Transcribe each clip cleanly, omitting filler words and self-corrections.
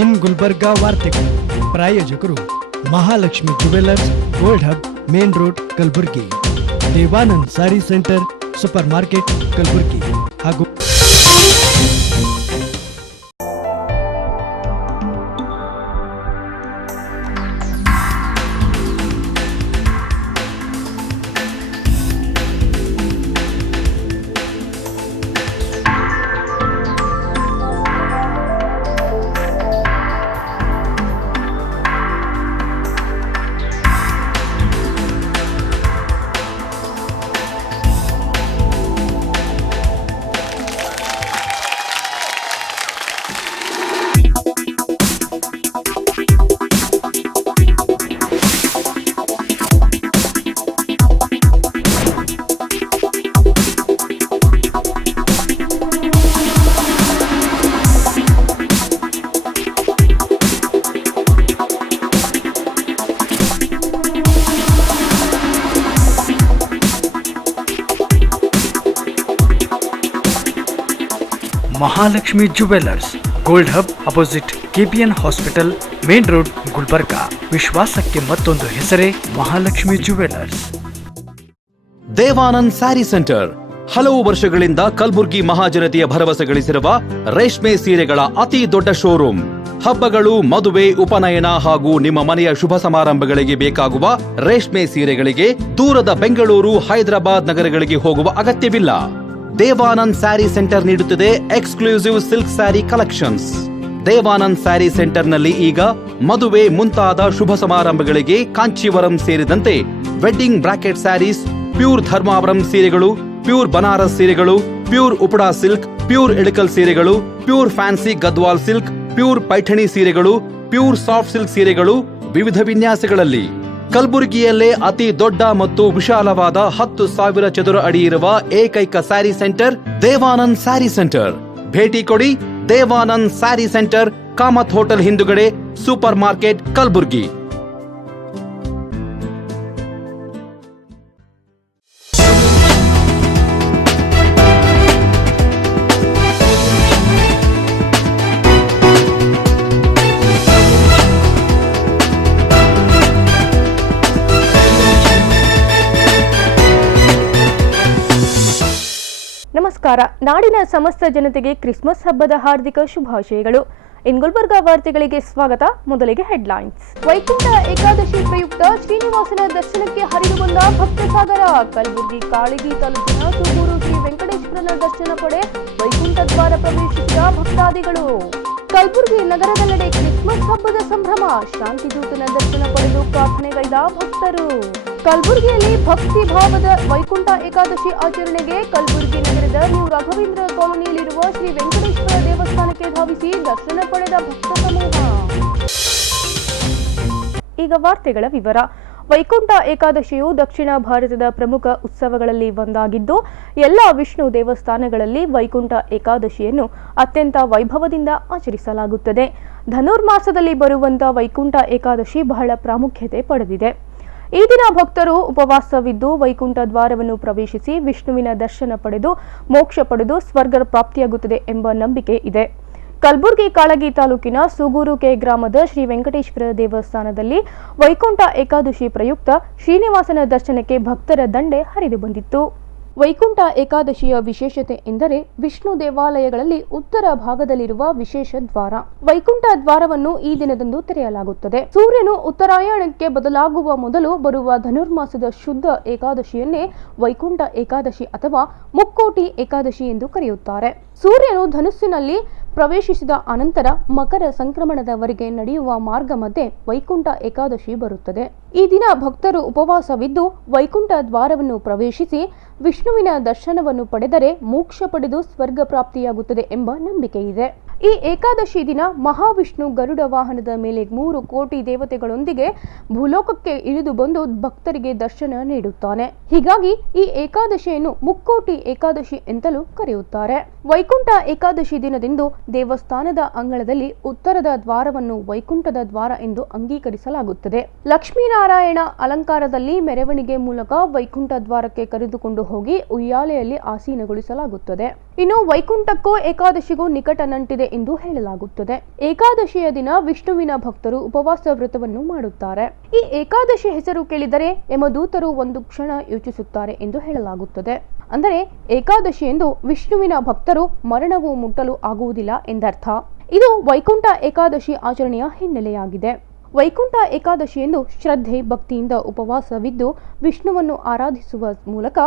ಇನ್ ಗುಲ್ಬರ್ಗಾ ವಾರ್ತೆಗಳು ಪ್ರಾಯೋಜಕರು Mahalakshmi jewellers, gold hub, main road, Kalaburagi. Devanand saree centre, super market, Kalaburagi ಹಾಗೂ Mahalakshmi jewellers, gold hub, opposite KPN hospital, main road, Gulbarga. ವಿಶ್ವಾಸಕ್ಕೆ ಮತ್ತೊಂದು ಹೆಸರೇ ಮಹಾಲಕ್ಷ್ಮಿ ಜುವೆಲ್ಲರ್ಸ್. ದೇವಾನಂದ್ ಸ್ಯಾರಿ ಸೆಂಟರ್ ಹಲವು ವರ್ಷಗಳಿಂದ ಕಲಬುರ್ಗಿ ಮಹಾಜನತೆಯ ಭರವಸೆ ಗಳಿಸಿರುವ ರೇಷ್ಮೆ ಸೀರೆಗಳ ಅತಿ ದೊಡ್ಡ ಶೋರೂಮ್. ಹಬ್ಬಗಳು, ಮದುವೆ, ಉಪನಯನ ಹಾಗೂ ನಿಮ್ಮ ಮನೆಯ ಶುಭ ಸಮಾರಂಭಗಳಿಗೆ ಬೇಕಾಗುವ ರೇಷ್ಮೆ ಸೀರೆಗಳಿಗೆ ದೂರದ ಬೆಂಗಳೂರು, ಹೈದರಾಬಾದ್ ನಗರಗಳಿಗೆ ಹೋಗುವ ಅಗತ್ಯವಿಲ್ಲ. ದೇವಾನಂದ್ ಸ್ಯಾರಿ ಸೆಂಟರ್ ನೀಡುತ್ತಿದೆ exclusive silk sari collections. Devanand sari ಸೆಂಟರ್ನಲ್ಲಿ ಈಗ ಮದುವೆ ಮುಂತಾದ ಶುಭ ಸಮಾರಂಭಗಳಿಗೆ ಕಾಂಚೀವರಂ ಸೇರಿದಂತೆ wedding bracket saris, pure Dharmavaram ಸೀರೆಗಳು, ಪ್ಯೂರ್ ಬನಾರಸ್ ಸೀರೆಗಳು, pure Uppada silk, pure Ilkal ಸೀರೆಗಳು, pure fancy Gadwal silk, pure Paithani ಸೀರೆಗಳು, ಪ್ಯೂರ್ ಸಾಫ್ಟ್ ಸಿಲ್ಕ್ ಸೀರೆಗಳು ವಿವಿಧ ವಿನ್ಯಾಸಗಳಲ್ಲಿ. ಕಲಬುರಗಿಯಲ್ಲೇ ಅತಿ ದೊಡ್ಡ ಮತ್ತು ವಿಶಾಲವಾದ 10,000 ಚದುರ ಅಡಿ ಇರುವ ಏಕೈಕ ಸ್ಯಾರಿ ಸೆಂಟರ್ ದೇವಾನಂದ್ ಸ್ಯಾರಿ ಸೆಂಟರ್. ಭೇಟಿ ಕೊಡಿ. ದೇವಾನಂದ್ ಸ್ಯಾರಿ ಸೆಂಟರ್, ಕಾಮತ್ ಹೋಟೆಲ್ ಹಿಂದುಗಡೆ, ಸೂಪರ್ ಮಾರ್ಕೆಟ್, ಕಲಬುರಗಿ. ನಮಸ್ಕಾರ. ನಾಡಿನ ಸಮಸ್ತ ಜನತೆಗೆ ಕ್ರಿಸ್ಮಸ್ ಹಬ್ಬದ ಹಾರ್ದಿಕ ಶುಭಾಶಯಗಳು. ಇನ್ ಗುಲ್ಬರ್ಗಾ ವಾರ್ತೆಗಳಿಗೆ ಸ್ವಾಗತ. ಮೊದಲಿಗೆ ಹೆಡ್ಲೈನ್ಸ್. ವೈಕುಂಠ ಏಕಾದಶಿ ಪ್ರಯುಕ್ತ ಶ್ರೀನಿವಾಸನ ದರ್ಶನಕ್ಕೆ ಹರಿದು ಬಂದ ಭಕ್ತ ಸಾಗರ. ಕಲಬುರಗಿ ಕಾಳಗಿ ತಾಲೂಕಿನ ಸೂಗೂರು ಶ್ರೀ ವೆಂಕಟೇಶ್ವರನ ದರ್ಶನ ಪಡೆ ವೈಕುಂಠ ದ್ವಾರ ಪ್ರವೇಶಿಸಿದ ಭಕ್ತಾದಿಗಳು. ಕಲಬುರಗಿ ನಗರದೆಲ್ಲೆಡೆ ಕ್ರಿಸ್ಮಸ್ ಹಬ್ಬದ ಸಂಭ್ರಮ. ಶಾಂತಿದೂತನ ದರ್ಶನ ಪಡೆದು ಪ್ರಾರ್ಥನೆಗೈದ ಭಕ್ತರು. ಕಲಬುರಗಿಯಲ್ಲಿ ಭಕ್ತಿ ಭಾವದ ವೈಕುಂಠ ಏಕಾದಶಿ ಆಚರಣೆಗೆ ಕಲಬುರಗಿ ನಗರದ ನ್ಯೂ ರಾಘವೇಂದ್ರ ಕಾಲೋನಿಯಲ್ಲಿರುವ ಶ್ರೀ ವೆಂಕಟೇಶ್ವರ ದೇವಸ್ಥಾನಕ್ಕೆ ಧಾವಿಸಿ ದರ್ಶನ ಪಡೆದ ಭಕ್ತ ಸಮೂಹ. ಈಗ ವಾರ್ತೆಗಳ ವಿವರ. ವೈಕುಂಠ ಏಕಾದಶಿಯು ದಕ್ಷಿಣ ಭಾರತದ ಪ್ರಮುಖ ಉತ್ಸವಗಳಲ್ಲಿ ಒಂದಾಗಿದ್ದು, ಎಲ್ಲ ವಿಷ್ಣು ದೇವಸ್ಥಾನಗಳಲ್ಲಿ ವೈಕುಂಠ ಏಕಾದಶಿಯನ್ನು ಅತ್ಯಂತ ವೈಭವದಿಂದ ಆಚರಿಸಲಾಗುತ್ತದೆ. ಧನುರ್ಮಾಸದಲ್ಲಿ ಬರುವಂತಹ ವೈಕುಂಠ ಏಕಾದಶಿ ಬಹಳ ಪ್ರಾಮುಖ್ಯತೆ ಪಡೆದಿದೆ. ಈ ದಿನ ಭಕ್ತರು ಉಪವಾಸವಿದ್ದು ವೈಕುಂಠ ದ್ವಾರವನ್ನು ಪ್ರವೇಶಿಸಿ ವಿಷ್ಣುವಿನ ದರ್ಶನ ಪಡೆದು ಮೋಕ್ಷ ಪಡೆದು ಸ್ವರ್ಗ ಪ್ರಾಪ್ತಿಯಾಗುತ್ತದೆ ಎಂಬ ನಂಬಿಕೆ ಇದೆ. ಕಲಬುರಗಿ ಕಾಳಗಿ ತಾಲೂಕಿನ ಸೂಗೂರು ಕೆ ಗ್ರಾಮದ ಶ್ರೀ ವೆಂಕಟೇಶ್ವರ ದೇವಸ್ಥಾನದಲ್ಲಿ ವೈಕುಂಠ ಏಕಾದಶಿ ಪ್ರಯುಕ್ತ ಶ್ರೀನಿವಾಸನ ದರ್ಶನಕ್ಕೆ ಭಕ್ತರ ದಂಡೆ ಹರಿದು ಬಂದಿತ್ತು. ವೈಕುಂಠ ಏಕಾದಶಿಯ ವಿಶೇಷತೆ ಎಂದರೆ ವಿಷ್ಣು ದೇವಾಲಯಗಳಲ್ಲಿ ಉತ್ತರ ಭಾಗದಲ್ಲಿರುವ ವಿಶೇಷ ದ್ವಾರ. ವೈಕುಂಠ ದ್ವಾರವನ್ನು ಈ ದಿನದಂದು ತೆರೆಯಲಾಗುತ್ತದೆ. ಸೂರ್ಯನು ಉತ್ತರಾಯಣಕ್ಕೆ ಬದಲಾಗುವ ಮೊದಲು ಬರುವ ಧನುರ್ಮಾಸದ ಶುದ್ಧ ಏಕಾದಶಿಯನ್ನೇ ವೈಕುಂಠ ಏಕಾದಶಿ ಅಥವಾ ಮುಕ್ಕೋಟಿ ಏಕಾದಶಿ ಎಂದು ಕರೆಯುತ್ತಾರೆ. ಸೂರ್ಯನು ಧನುಸ್ಸಿನಲ್ಲಿ ಪ್ರವೇಶಿಸಿದ ಅನಂತರ ಮಕರ ಸಂಕ್ರಮಣದವರೆಗೆ ನಡೆಯುವ ಮಾರ್ಗ ಮಧ್ಯೆ ವೈಕುಂಠ ಏಕಾದಶಿ ಬರುತ್ತದೆ. ಈ ದಿನ ಭಕ್ತರು ಉಪವಾಸವಿದ್ದು ವೈಕುಂಠ ದ್ವಾರವನ್ನು ಪ್ರವೇಶಿಸಿ ವಿಷ್ಣುವಿನ ದರ್ಶನವನ್ನು ಪಡೆದರೆ ಮೋಕ್ಷ ಪಡೆದು ಸ್ವರ್ಗ ಪ್ರಾಪ್ತಿಯಾಗುತ್ತದೆ ಎಂಬ ನಂಬಿಕೆ ಇದೆ. ಈ ಏಕಾದಶಿ ದಿನ ಮಹಾವಿಷ್ಣು ಗರುಡ ವಾಹನದ ಮೇಲೆ 3 ಕೋಟಿ ದೇವತೆಗಳೊಂದಿಗೆ ಭೂಲೋಕಕ್ಕೆ ಇಳಿದು ಬಂದು ಭಕ್ತರಿಗೆ ದರ್ಶನ ನೀಡುತ್ತಾನೆ. ಹೀಗಾಗಿ ಈ ಏಕಾದಶಿಯನ್ನು ಮುಕ್ಕೋಟಿ ಏಕಾದಶಿ ಎಂತಲೂ ಕರೆಯುತ್ತಾರೆ. ವೈಕುಂಠ ಏಕಾದಶಿ ದಿನದಂದು ದೇವಸ್ಥಾನದ ಅಂಗಳದಲ್ಲಿ ಉತ್ತರದ ದ್ವಾರವನ್ನು ವೈಕುಂಠದ ದ್ವಾರ ಎಂದು ಅಂಗೀಕರಿಸಲಾಗುತ್ತದೆ. ಲಕ್ಷ್ಮೀನಾರಾಯಣ ಅಲಂಕಾರದಲ್ಲಿ ಮೆರವಣಿಗೆ ಮೂಲಕ ವೈಕುಂಠ ದ್ವಾರಕ್ಕೆ ಕರೆದುಕೊಂಡು ಹೋಗಿ ಉಯ್ಯಾಲೆಯಲ್ಲಿ ಆಸೀನಗೊಳಿಸಲಾಗುತ್ತದೆ. ಇನ್ನು ವೈಕುಂಠಕ್ಕೂ ಏಕಾದಶಿಗೂ ನಿಕಟ ನಂಟಿದೆ ಎಂದು ಹೇಳಲಾಗುತ್ತದೆ. ಏಕಾದಶಿಯ ದಿನ ವಿಷ್ಣುವಿನ ಭಕ್ತರು ಉಪವಾಸ ವ್ರತವನ್ನು ಮಾಡುತ್ತಾರೆ. ಈ ಏಕಾದಶಿ ಹೆಸರು ಕೇಳಿದರೆ ಯಮದೂತರು ಒಂದು ಕ್ಷಣ ಯೋಚಿಸುತ್ತಾರೆ ಎಂದು ಹೇಳಲಾಗುತ್ತದೆ. ಅಂದರೆ ಏಕಾದಶಿ ಎಂದು ವಿಷ್ಣುವಿನ ಭಕ್ತರು ಮರಣವು ಮುಟ್ಟಲು ಆಗುವುದಿಲ್ಲ ಎಂದರ್ಥ. ಇದು ವೈಕುಂಠ ಏಕಾದಶಿ ಆಚರಣೆಯ ಹಿನ್ನೆಲೆಯಾಗಿದೆ. ವೈಕುಂಠ ಏಕಾದಶಿಯಂದು ಶ್ರದ್ಧೆ ಭಕ್ತಿಯಿಂದ ಉಪವಾಸವಿದ್ದು ವಿಷ್ಣುವನ್ನು ಆರಾಧಿಸುವ ಮೂಲಕ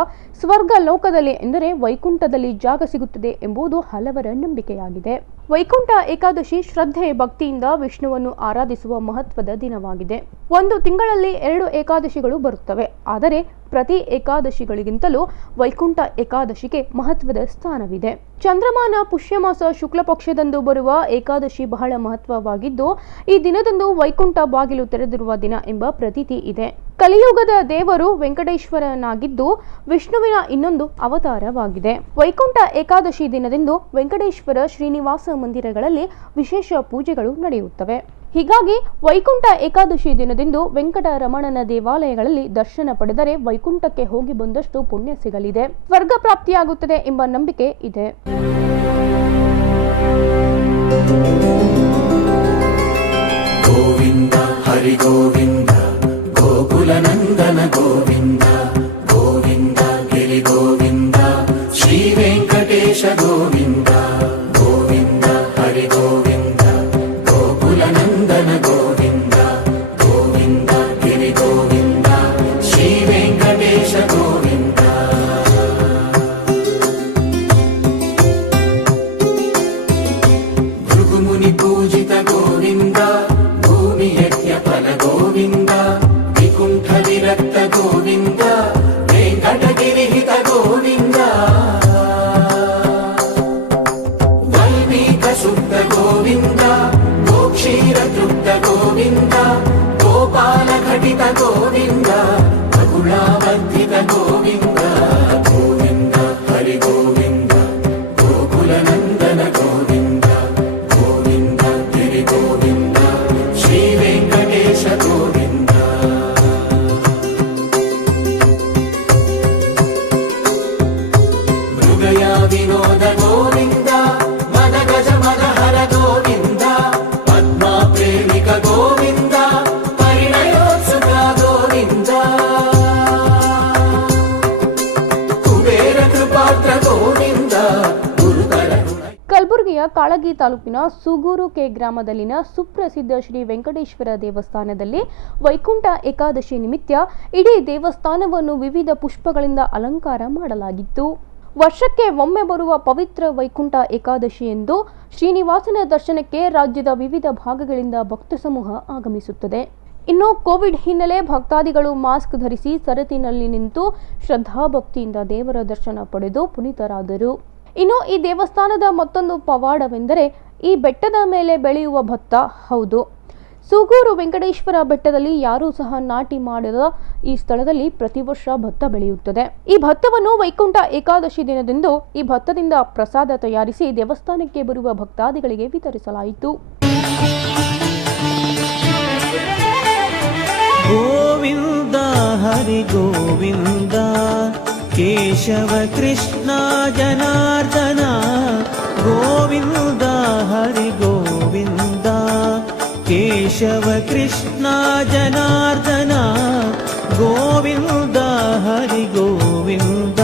ಸ್ವರ್ಗ ಲೋಕದಲ್ಲಿ ಎಂದರೆ ವೈಕುಂಠದಲ್ಲಿ ಜಾಗ ಸಿಗುತ್ತದೆ ಎಂಬುದು ಹಲವರ ನಂಬಿಕೆಯಾಗಿದೆ. ವೈಕುಂಠ ಏಕಾದಶಿ ಶ್ರದ್ಧೆ ಭಕ್ತಿಯಿಂದ ವಿಷ್ಣುವನ್ನು ಆರಾಧಿಸುವ ಮಹತ್ವದ ದಿನವಾಗಿದೆ. ಒಂದು ತಿಂಗಳಲ್ಲಿ 2 ಏಕಾದಶಿಗಳು ಬರುತ್ತವೆ. ಆದರೆ ಪ್ರತಿ ಏಕಾದಶಿಗಳಿಗಿಂತಲೂ ವೈಕುಂಠ ಏಕಾದಶಿಗೆ ಮಹತ್ವದ ಸ್ಥಾನವಿದೆ. ಚಂದ್ರಮಾನ ಪುಷ್ಯಮಾಸ ಶುಕ್ಲ ಪಕ್ಷದಂದು ಬರುವ ಏಕಾದಶಿ ಬಹಳ ಮಹತ್ವವಾಗಿದ್ದು ಈ ದಿನದಂದು ವೈಕುಂಠ ಬಾಗಿಲು ತೆರೆದಿರುವ ದಿನ ಎಂಬ ಪ್ರತೀತಿ ಇದೆ. ಕಲಿಯುಗದ ದೇವರು ವೆಂಕಟೇಶ್ವರನಾಗಿದ್ದು ವಿಷ್ಣುವಿನ ಇನ್ನೊಂದು ಅವತಾರವಾಗಿದೆ. ವೈಕುಂಠ ಏಕಾದಶಿ ದಿನದಂದು ವೆಂಕಟೇಶ್ವರ ಶ್ರೀನಿವಾಸ ಮಂದಿರಗಳಲ್ಲಿ ವಿಶೇಷ ಪೂಜೆಗಳು ನಡೆಯುತ್ತವೆ. ಹೀಗಾಗಿ ವೈಕುಂಠ ಏಕಾದಶಿ ದಿನದಂದು ವೆಂಕಟರಮಣನ ದೇವಾಲಯಗಳಲ್ಲಿ ದರ್ಶನ ಪಡೆದರೆ ವೈಕುಂಠಕ್ಕೆ ಹೋಗಿ ಬಂದಷ್ಟು ಪುಣ್ಯ ಸಿಗಲಿದೆ, ಸ್ವರ್ಗ ಪ್ರಾಪ್ತಿಯಾಗುತ್ತದೆ ಎಂಬ ನಂಬಿಕೆ ಇದೆ. ಗೋವಿಂದ ಹರಿ ಗೋವಿಂದ ಗೋಕುಲ ನಂದನ ಗೋವಿಂದ ಗೋವಿಂದ ಗಿರಿ ಗೋವಿಂದ ಶ್ರೀ ವೆಂಕಟೇಶ ಗೋವಿಂದ ಗೋವಿಂದ ಹರಿ ಗೋವಿಂದ ಗೋಕುಲ ನಂದನ ಗೋವಿಂದ ಗೋವಿಂದ ಗಿರಿ ಗೋವಿಂದ ಶ್ರೀ ವೆಂಕಟೇಶ ಗೋವಿಂದ. ಭೃಗುಮುನಿ ಪೂಜಿತ ಗೋವಿಂದ ಭೂಮಿ ಯಜ್ಞ ಫಲ ಗೋವಿಂದ ವಿಕುಂಠ ವಿರಕ್ತ ಗೋವಿಂದ ವೆಂಕಟಗಿರಿಹಿತ ಗೋವಿಂದ ವಲ್ಮೀಕ ಶುದ್ಧ ಗೋವಿಂದ ಗೋಕ್ಷೀರ ತೃಪ್ತ ಗೋವಿಂದ ಗೋಪಾಲ ಘಟಿತ ಗೋವಿಂದ ಬಗುಳಾವರ್ಧಿತ ಗೋವಿಂದ ಗೋವಿಂದ ಹರಿ ಗೋವಿಂದ ಗೋಕುಲ ನಂದನ ಗೋವಿಂದ ಗೋವಿಂದ ಗಿರಿ ಗೋವಿಂದ ಶ್ರೀ ವೆಂಕಟೇಶ ಗೋವಿಂದ. ಮೃಗಯ ವಿನೋದ ಗೋವಿಂದ ಮದ ಗಜ ಮದ ಹರ ಗೋವಿಂದ ಪದ್ಮಾ ಪ್ರೇಮಿಕ ಗೋವಿಂದ ಪರಿಣಯೋತ್ಸುಕ ಗೋವಿಂದ ಕುಬೇರ ಕೃಪಾತ್ರ ಗೋವಿಂದ ಗುರುಗಳ ಕಲಬುರಗಿಯ ಕಾಳಗಿ ತಾಲೂಕಿನ ಸೂಗೂರು ಕೆ ಗ್ರಾಮದಲ್ಲಿನ ಸುಪ್ರಸಿದ್ಧ ಶ್ರೀ ವೆಂಕಟೇಶ್ವರ ದೇವಸ್ಥಾನದಲ್ಲಿ ವೈಕುಂಠ ಏಕಾದಶಿ ನಿಮಿತ್ತ ಇಡೀ ದೇವಸ್ಥಾನವನ್ನು ವಿವಿಧ ಪುಷ್ಪಗಳಿಂದ ಅಲಂಕಾರ ಮಾಡಲಾಗಿತ್ತು. ವರ್ಷಕ್ಕೆ ಒಮ್ಮೆ ಬರುವ ಪವಿತ್ರ ವೈಕುಂಠ ಏಕಾದಶಿ ಎಂದು ಶ್ರೀನಿವಾಸನ ದರ್ಶನಕ್ಕೆ ರಾಜ್ಯದ ವಿವಿಧ ಭಾಗಗಳಿಂದ ಭಕ್ತ ಸಮೂಹ ಆಗಮಿಸುತ್ತದೆ. ಇನ್ನು ಕೋವಿಡ್ ಹಿನ್ನೆಲೆ ಭಕ್ತಾದಿಗಳು ಮಾಸ್ಕ್ ಧರಿಸಿ ಸರತಿನಲ್ಲಿ ನಿಂತು ಶ್ರದ್ಧಾಭಕ್ತಿಯಿಂದ ದೇವರ ದರ್ಶನ ಪಡೆದು ಪುನೀತರಾದರು. ಇನ್ನು ಈ ದೇವಸ್ಥಾನದ ಮತ್ತೊಂದು ಪವಾಡವೆಂದರೆ ಈ ಬೆಟ್ಟದ ಮೇಲೆ ಬೆಳೆಯುವ ಭತ್ತ. ಹೌದು, ಸೂಗೂರು ವೆಂಕಟೇಶ್ವರ ಬೆಟ್ಟದಲ್ಲಿ ಯಾರೂ ಸಹ ನಾಟಿ ಮಾಡದ ಈ ಸ್ಥಳದಲ್ಲಿ ಪ್ರತಿ ವರ್ಷ ಭತ್ತ ಬೆಳೆಯುತ್ತದೆ. ಈ ಭತ್ತವನ್ನು ವೈಕುಂಠ ಏಕಾದಶಿ ದಿನದಂದು ಈ ಭತ್ತದಿಂದ ಪ್ರಸಾದ ತಯಾರಿಸಿ ದೇವಸ್ಥಾನಕ್ಕೆ ಬರುವ ಭಕ್ತಾದಿಗಳಿಗೆ ವಿತರಿಸಲಾಯಿತು. ಗೋವಿಂದ ಹರಿ ಗೋವಿಂದ ಕೇಶವ ಕೃಷ್ಣ ಜನಾರ್ದನ ಗೋವಿಂದ ಹರಿ ಗೋವಿಂದ ಕೇಶವ ಕೃಷ್ಣ ಜನಾರ್ದನ ಗೋವಿಂದ ಹರಿ ಗೋವಿಂದ.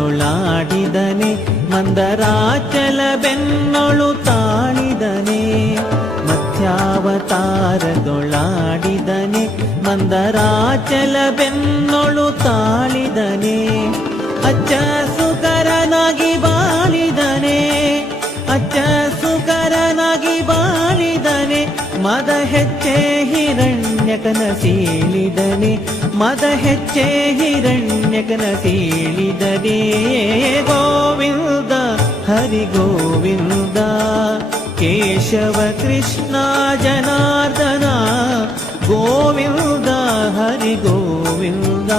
ಮತ್ಸ್ಯಾವತಾರದೊಳಾಡಿದನೆ ಮಂದರಾಚಲ ಬೆನ್ನೊಳು ತಾಳಿದನೆ ಮತ್ಸ್ಯಾವತಾರದೊಳಾಡಿದನೆ ಮಂದರಾಚಲ ಬೆನ್ನೊಳು ತಾಳಿದನೆ ಅಚ್ಚ ಸುಕರನಾಗಿ ಬಾಳಿದನೆ ಅಚ್ಚ ಸುಕರನಾಗಿ ಬಾಳಿದನೆ ಮದ ಹೆಚ್ಚೆ ಹಿರಣ್ಯಕನ ಸೀಳಿದನೆ ಮದ ಹೆಚ್ಚೆ ಹಿರಣ್ಯಕನ ಸೀಳಿದನೆ ಗೋವಿಂದ ಹರಿ ಗೋವಿಂದ ಕೇಶವ ಕೃಷ್ಣ ಜನಾರ್ದನ ಗೋವಿಂದ ಹರಿ ಗೋವಿಂದ.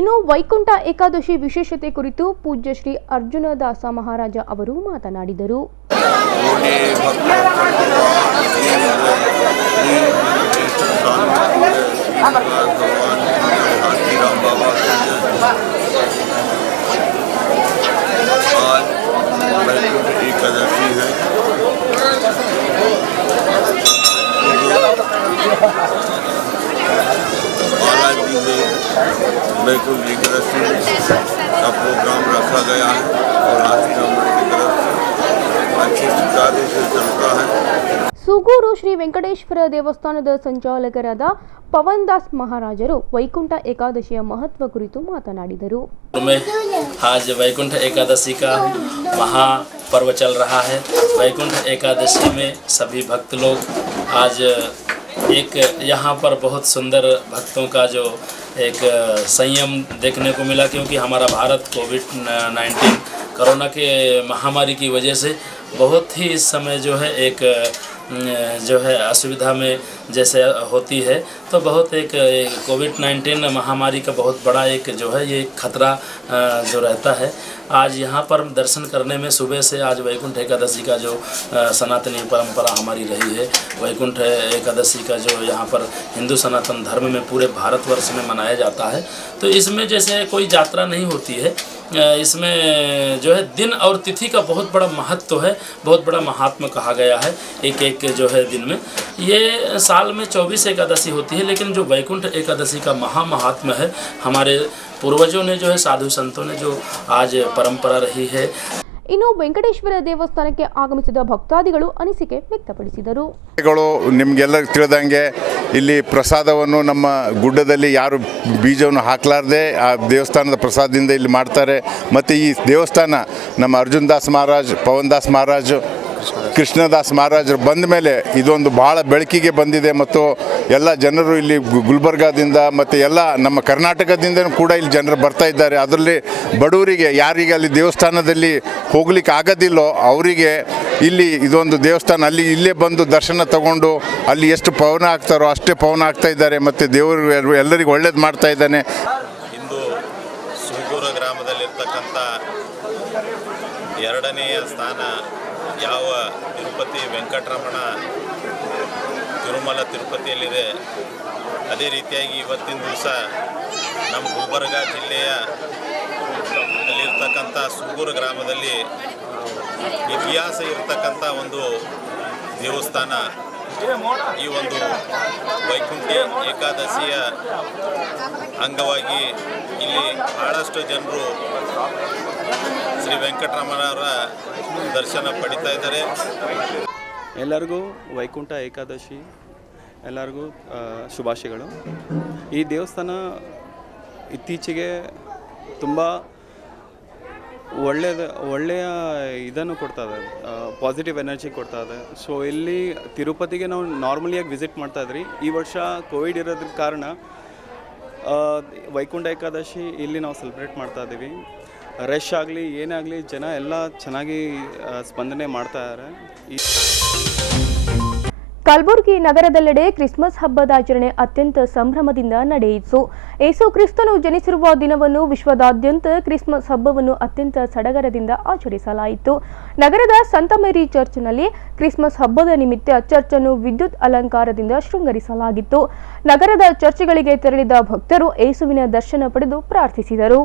ಇನ್ನು ವೈಕುಂಠ ಏಕಾದಶಿ ವಿಶೇಷತೆ ಕುರಿತು ಪೂಜ್ಯ ಶ್ರೀ ಅರ್ಜುನದಾಸ ಮಹಾರಾಜ ಅವರು ಮಾತನಾಡಿದರು. एकादशी है। बालाजी में वैकुंठ एकादशी का प्रोग्राम रखा गया है और आश्रम की तरफ अच्छी सुचारू से चलता है। ಸುಗೂರು ಶ್ರೀ ವೆಂಕಟೇಶ್ವರ ದೇವಸ್ಥಾನದ ಸಂಚಾಲಕರಾದ ಪವನ್ ದಾಸ್ ಮಹಾರಾಜರು ವೈಕುಂಠ ಏಕಾದಶಿಯ ಮಹತ್ವ ಕುರಿತು ಮಾತನಾಡಿದರು. आज वैकुंठ एकादशी का महापर्व चल रहा है। वैकुंठ एकादशी में सभी भक्त लोग आज एक यहाँ पर बहुत सुंदर भक्तों का जो एक संयम देखने को मिला, क्योंकि हमारा भारत कोविड-19 कोरोना के महामारी की वजह से बहुत ही इस समय जो है एक जो है असुविधा में जैसे होती है, तो बहुत एक कोविड-19 महामारी का बहुत बड़ा एक जो है ये खतरा जो रहता है। आज यहाँ पर दर्शन करने में सुबह से आज वैकुंठ एकादशी का जो सनातनी परंपरा हमारी रही है, वैकुंठ एकादशी का जो यहाँ पर हिंदू सनातन धर्म में पूरे भारतवर्ष में मनाया जाता है, तो इसमें जैसे कोई यात्रा नहीं होती है, इसमें जो है दिन और तिथि का बहुत बड़ा महत्व है, बहुत बड़ा महात्मा कहा गया है। एक एक जो है दिन में ये साल में 24 एकादशी होती है, लेकिन जो वैकुंठ एकादशी का महात्मा है, हमारे पूर्वजों ने जो है साधु संतों ने जो आज परंपरा रही है। ಇನ್ನು ವೆಂಕಟೇಶ್ವರ ದೇವಸ್ಥಾನಕ್ಕೆ ಆಗಮಿಸಿದ ಭಕ್ತಾದಿಗಳು ಅನಿಸಿಕೆ ವ್ಯಕ್ತಪಡಿಸಿದರು. ನಿಮಗೆಲ್ಲ ತಿಳಿದಂಗೆ ಇಲ್ಲಿ ಪ್ರಸಾದವನ್ನು ನಮ್ಮ ಗುಡ್ಡದಲ್ಲಿ ಯಾರು ಬೀಜವನ್ನು ಹಾಕಲಾರ್ದೆ ಆ ದೇವಸ್ಥಾನದ ಪ್ರಸಾದದಿಂದ ಇಲ್ಲಿ ಮಾಡ್ತಾರೆ. ಮತ್ತು ಈ ದೇವಸ್ಥಾನ ನಮ್ಮ ಅರ್ಜುನ್ ದಾಸ್ ಮಹಾರಾಜ್, ಪವನ್ ದಾಸ್ ಮಹಾರಾಜ್, ಕೃಷ್ಣದಾಸ್ ಮಹಾರಾಜರು ಬಂದ ಮೇಲೆ ಇದೊಂದು ಭಾಳ ಬೆಳಕಿಗೆ ಬಂದಿದೆ. ಮತ್ತು ಎಲ್ಲ ಜನರು ಇಲ್ಲಿ ಗುಲ್ಬರ್ಗಾದಿಂದ ಮತ್ತು ಎಲ್ಲ ನಮ್ಮ ಕರ್ನಾಟಕದಿಂದ ಕೂಡ ಇಲ್ಲಿ ಜನರು ಬರ್ತಾ ಇದ್ದಾರೆ. ಅದರಲ್ಲಿ ಬಡವರಿಗೆ ಯಾರಿಗೆ ಅಲ್ಲಿ ದೇವಸ್ಥಾನದಲ್ಲಿ ಹೋಗ್ಲಿಕ್ಕೆ ಆಗೋದಿಲ್ಲೋ ಅವರಿಗೆ ಇಲ್ಲಿ ಇದೊಂದು ದೇವಸ್ಥಾನ, ಅಲ್ಲಿ ಇಲ್ಲೇ ಬಂದು ದರ್ಶನ ತಗೊಂಡು ಅಲ್ಲಿ ಎಷ್ಟು ಪವನ ಆಗ್ತಾರೋ ಅಷ್ಟೇ ಪವನ ಆಗ್ತಾ ಇದ್ದಾರೆ. ಮತ್ತು ದೇವರು ಎಲ್ಲರಿಗೂ ಒಳ್ಳೇದು ಮಾಡ್ತಾ ಇದ್ದಾನೆ. ಇಂದು ಸುಗೂರು ಗ್ರಾಮದಲ್ಲಿರ್ತಕ್ಕಂಥ ಎರಡನೆಯ ಸ್ಥಾನ ಯಾವ ತಿರುಪತಿ ವೆಂಕಟರಮಣ ತಿರುಮಲ ತಿರುಪತಿಯಲ್ಲಿದೆ, ಅದೇ ರೀತಿಯಾಗಿ ಇವತ್ತಿನ ದಿವಸ ನಮ್ಮ ಗುಲ್ಬರ್ಗ ಜಿಲ್ಲೆಯ ಅಲ್ಲಿರ್ತಕ್ಕಂಥ ಸುಗೂರು ಗ್ರಾಮದಲ್ಲಿ ಇತಿಹಾಸ ಇರತಕ್ಕಂಥ ಒಂದು ದೇವಸ್ಥಾನ. ಈ ಒಂದು ವೈಕುಂಠ ಏಕಾದಶಿಯ ಅಂಗವಾಗಿ ಇಲ್ಲಿ ಬಹಳಷ್ಟು ಜನರು ಶ್ರೀ ವೆಂಕಟರಮಣರ ದರ್ಶನ ಪಡಿತಾ ಇದ್ದಾರೆ. ಎಲ್ಲರಿಗೂ ವೈಕುಂಠ ಏಕಾದಶಿ ಎಲ್ಲರಿಗೂ ಶುಭಾಶಯಗಳು. ಈ ದೇವಸ್ಥಾನ ಇತ್ತೀಚೆಗೆ ತುಂಬ ಒಳ್ಳೆಯ ಇದನ್ನು ಕೊಡ್ತಾ ಇದೆ, ಪಾಸಿಟಿವ್ ಎನರ್ಜಿ ಕೊಡ್ತಾ ಇದೆ. ಸೊ ಇಲ್ಲಿ ತಿರುಪತಿಗೆ ನಾವು ನಾರ್ಮಲಿಯಾಗಿ ವಿಸಿಟ್ ಮಾಡ್ತಾ ಇದ್ರಿ. ಈ ವರ್ಷ ಕೋವಿಡ್ ಇರೋದ್ರ ಕಾರಣ ವೈಕುಂಠ ಏಕಾದಶಿ ಇಲ್ಲಿ ನಾವು ಸೆಲೆಬ್ರೇಟ್ ಮಾಡ್ತಾ ಇದ್ದೀವಿ. ರಶ್ ಆಗಲಿ ಏನೇ ಆಗಲಿ ಜನ ಎಲ್ಲ ಚೆನ್ನಾಗಿ ಸ್ಪಂದನೆ ಮಾಡ್ತಾ ಇದ್ದಾರೆ. ಕಲಬುರಗಿ ನಗರದೆಲ್ಲೆಡೆ ಕ್ರಿಸ್ಮಸ್ ಹಬ್ಬದ ಆಚರಣೆ ಅತ್ಯಂತ ಸಂಭ್ರಮದಿಂದ ನಡೆಯಿತು. ಯೇಸು ಕ್ರಿಸ್ತನು ಜನಿಸಿರುವ ದಿನವನ್ನು ವಿಶ್ವದಾದ್ಯಂತ ಕ್ರಿಸ್ಮಸ್ ಹಬ್ಬವನ್ನು ಅತ್ಯಂತ ಸಡಗರದಿಂದ ಆಚರಿಸಲಾಯಿತು. ನಗರದ ಸಂತ ಮೇರಿ ಚರ್ಚ್ನಲ್ಲಿ ಕ್ರಿಸ್ಮಸ್ ಹಬ್ಬದ ನಿಮಿತ್ತ ಚರ್ಚ್ ಅನ್ನು ವಿದ್ಯುತ್ ಅಲಂಕಾರದಿಂದ ಶೃಂಗರಿಸಲಾಗಿತ್ತು. ನಗರದ ಚರ್ಚ್ಗಳಿಗೆ ತೆರಳಿದ ಭಕ್ತರು ಯೇಸುವಿನ ದರ್ಶನ ಪಡೆದು ಪ್ರಾರ್ಥಿಸಿದರು.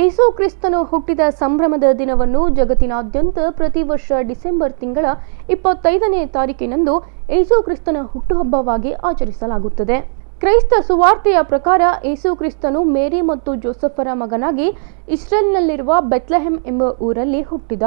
ಯೇಸು ಕ್ರಿಸ್ತನು ಹುಟ್ಟಿದ ಸಂಭ್ರಮದ ದಿನವನ್ನು ಜಗತ್ತಿನಾದ್ಯಂತ ಪ್ರತಿ ವರ್ಷ ಡಿಸೆಂಬರ್ ತಿಂಗಳ 25ನೇ ತಾರೀಕಿನಂದು ಯೇಸು ಕ್ರಿಸ್ತನ ಹುಟ್ಟುಹಬ್ಬವಾಗಿ ಆಚರಿಸಲಾಗುತ್ತದೆ. ಕ್ರೈಸ್ತ ಸುವಾರ್ತೆಯ ಪ್ರಕಾರ ಯೇಸು ಕ್ರಿಸ್ತನು ಮೇರಿ ಮತ್ತು ಜೋಸೆಫರ ಮಗನಾಗಿ ಇಸ್ರೇಲ್ನಲ್ಲಿರುವ ಬೆತ್ಲೆಹೆಮ್ ಎಂಬ ಊರಲ್ಲಿ ಹುಟ್ಟಿದ.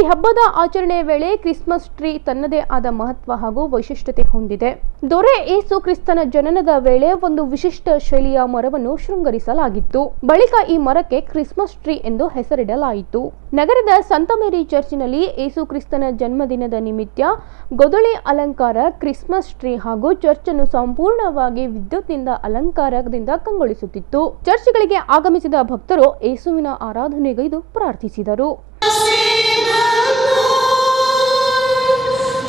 ಈ ಹಬ್ಬದ ಆಚರಣೆಯ ವೇಳೆ ಕ್ರಿಸ್ಮಸ್ ಟ್ರೀ ತನ್ನದೇ ಆದ ಮಹತ್ವ ಹಾಗೂ ವೈಶಿಷ್ಟ್ಯತೆ ಹೊಂದಿದೆ. ದೊರೆ ಯೇಸು ಕ್ರಿಸ್ತನ ಜನನದ ವೇಳೆ ಒಂದು ವಿಶಿಷ್ಟ ಶೈಲಿಯ ಮರವನ್ನು ಶೃಂಗರಿಸಲಾಗಿತ್ತು. ಬಳಿಕ ಈ ಮರಕ್ಕೆ ಕ್ರಿಸ್ಮಸ್ ಟ್ರೀ ಎಂದು ಹೆಸರಿಡಲಾಯಿತು. ನಗರದ ಸಂತ ಮೇರಿ ಚರ್ಚಿನಲ್ಲಿ ಯೇಸು ಕ್ರಿಸ್ತನ ಜನ್ಮದಿನದ ನಿಮಿತ್ತ ಗೊದಳೆ ಅಲಂಕಾರ, ಕ್ರಿಸ್ಮಸ್ ಟ್ರೀ ಹಾಗೂ ಚರ್ಚ್ ಅನ್ನು ಸಂಪೂರ್ಣವಾಗಿ ವಿದ್ಯುತ್ನಿಂದ ಅಲಂಕಾರದಿಂದ ಕಂಗೊಳಿಸುತ್ತಿತ್ತು. ಚರ್ಚ್ಗಳಿಗೆ ಆಗಮಿಸಿದ ಭಕ್ತರು ಯೇಸುವಿನ ಆರಾಧನೆಗೈದು ಪ್ರಾರ್ಥಿಸಿದರು.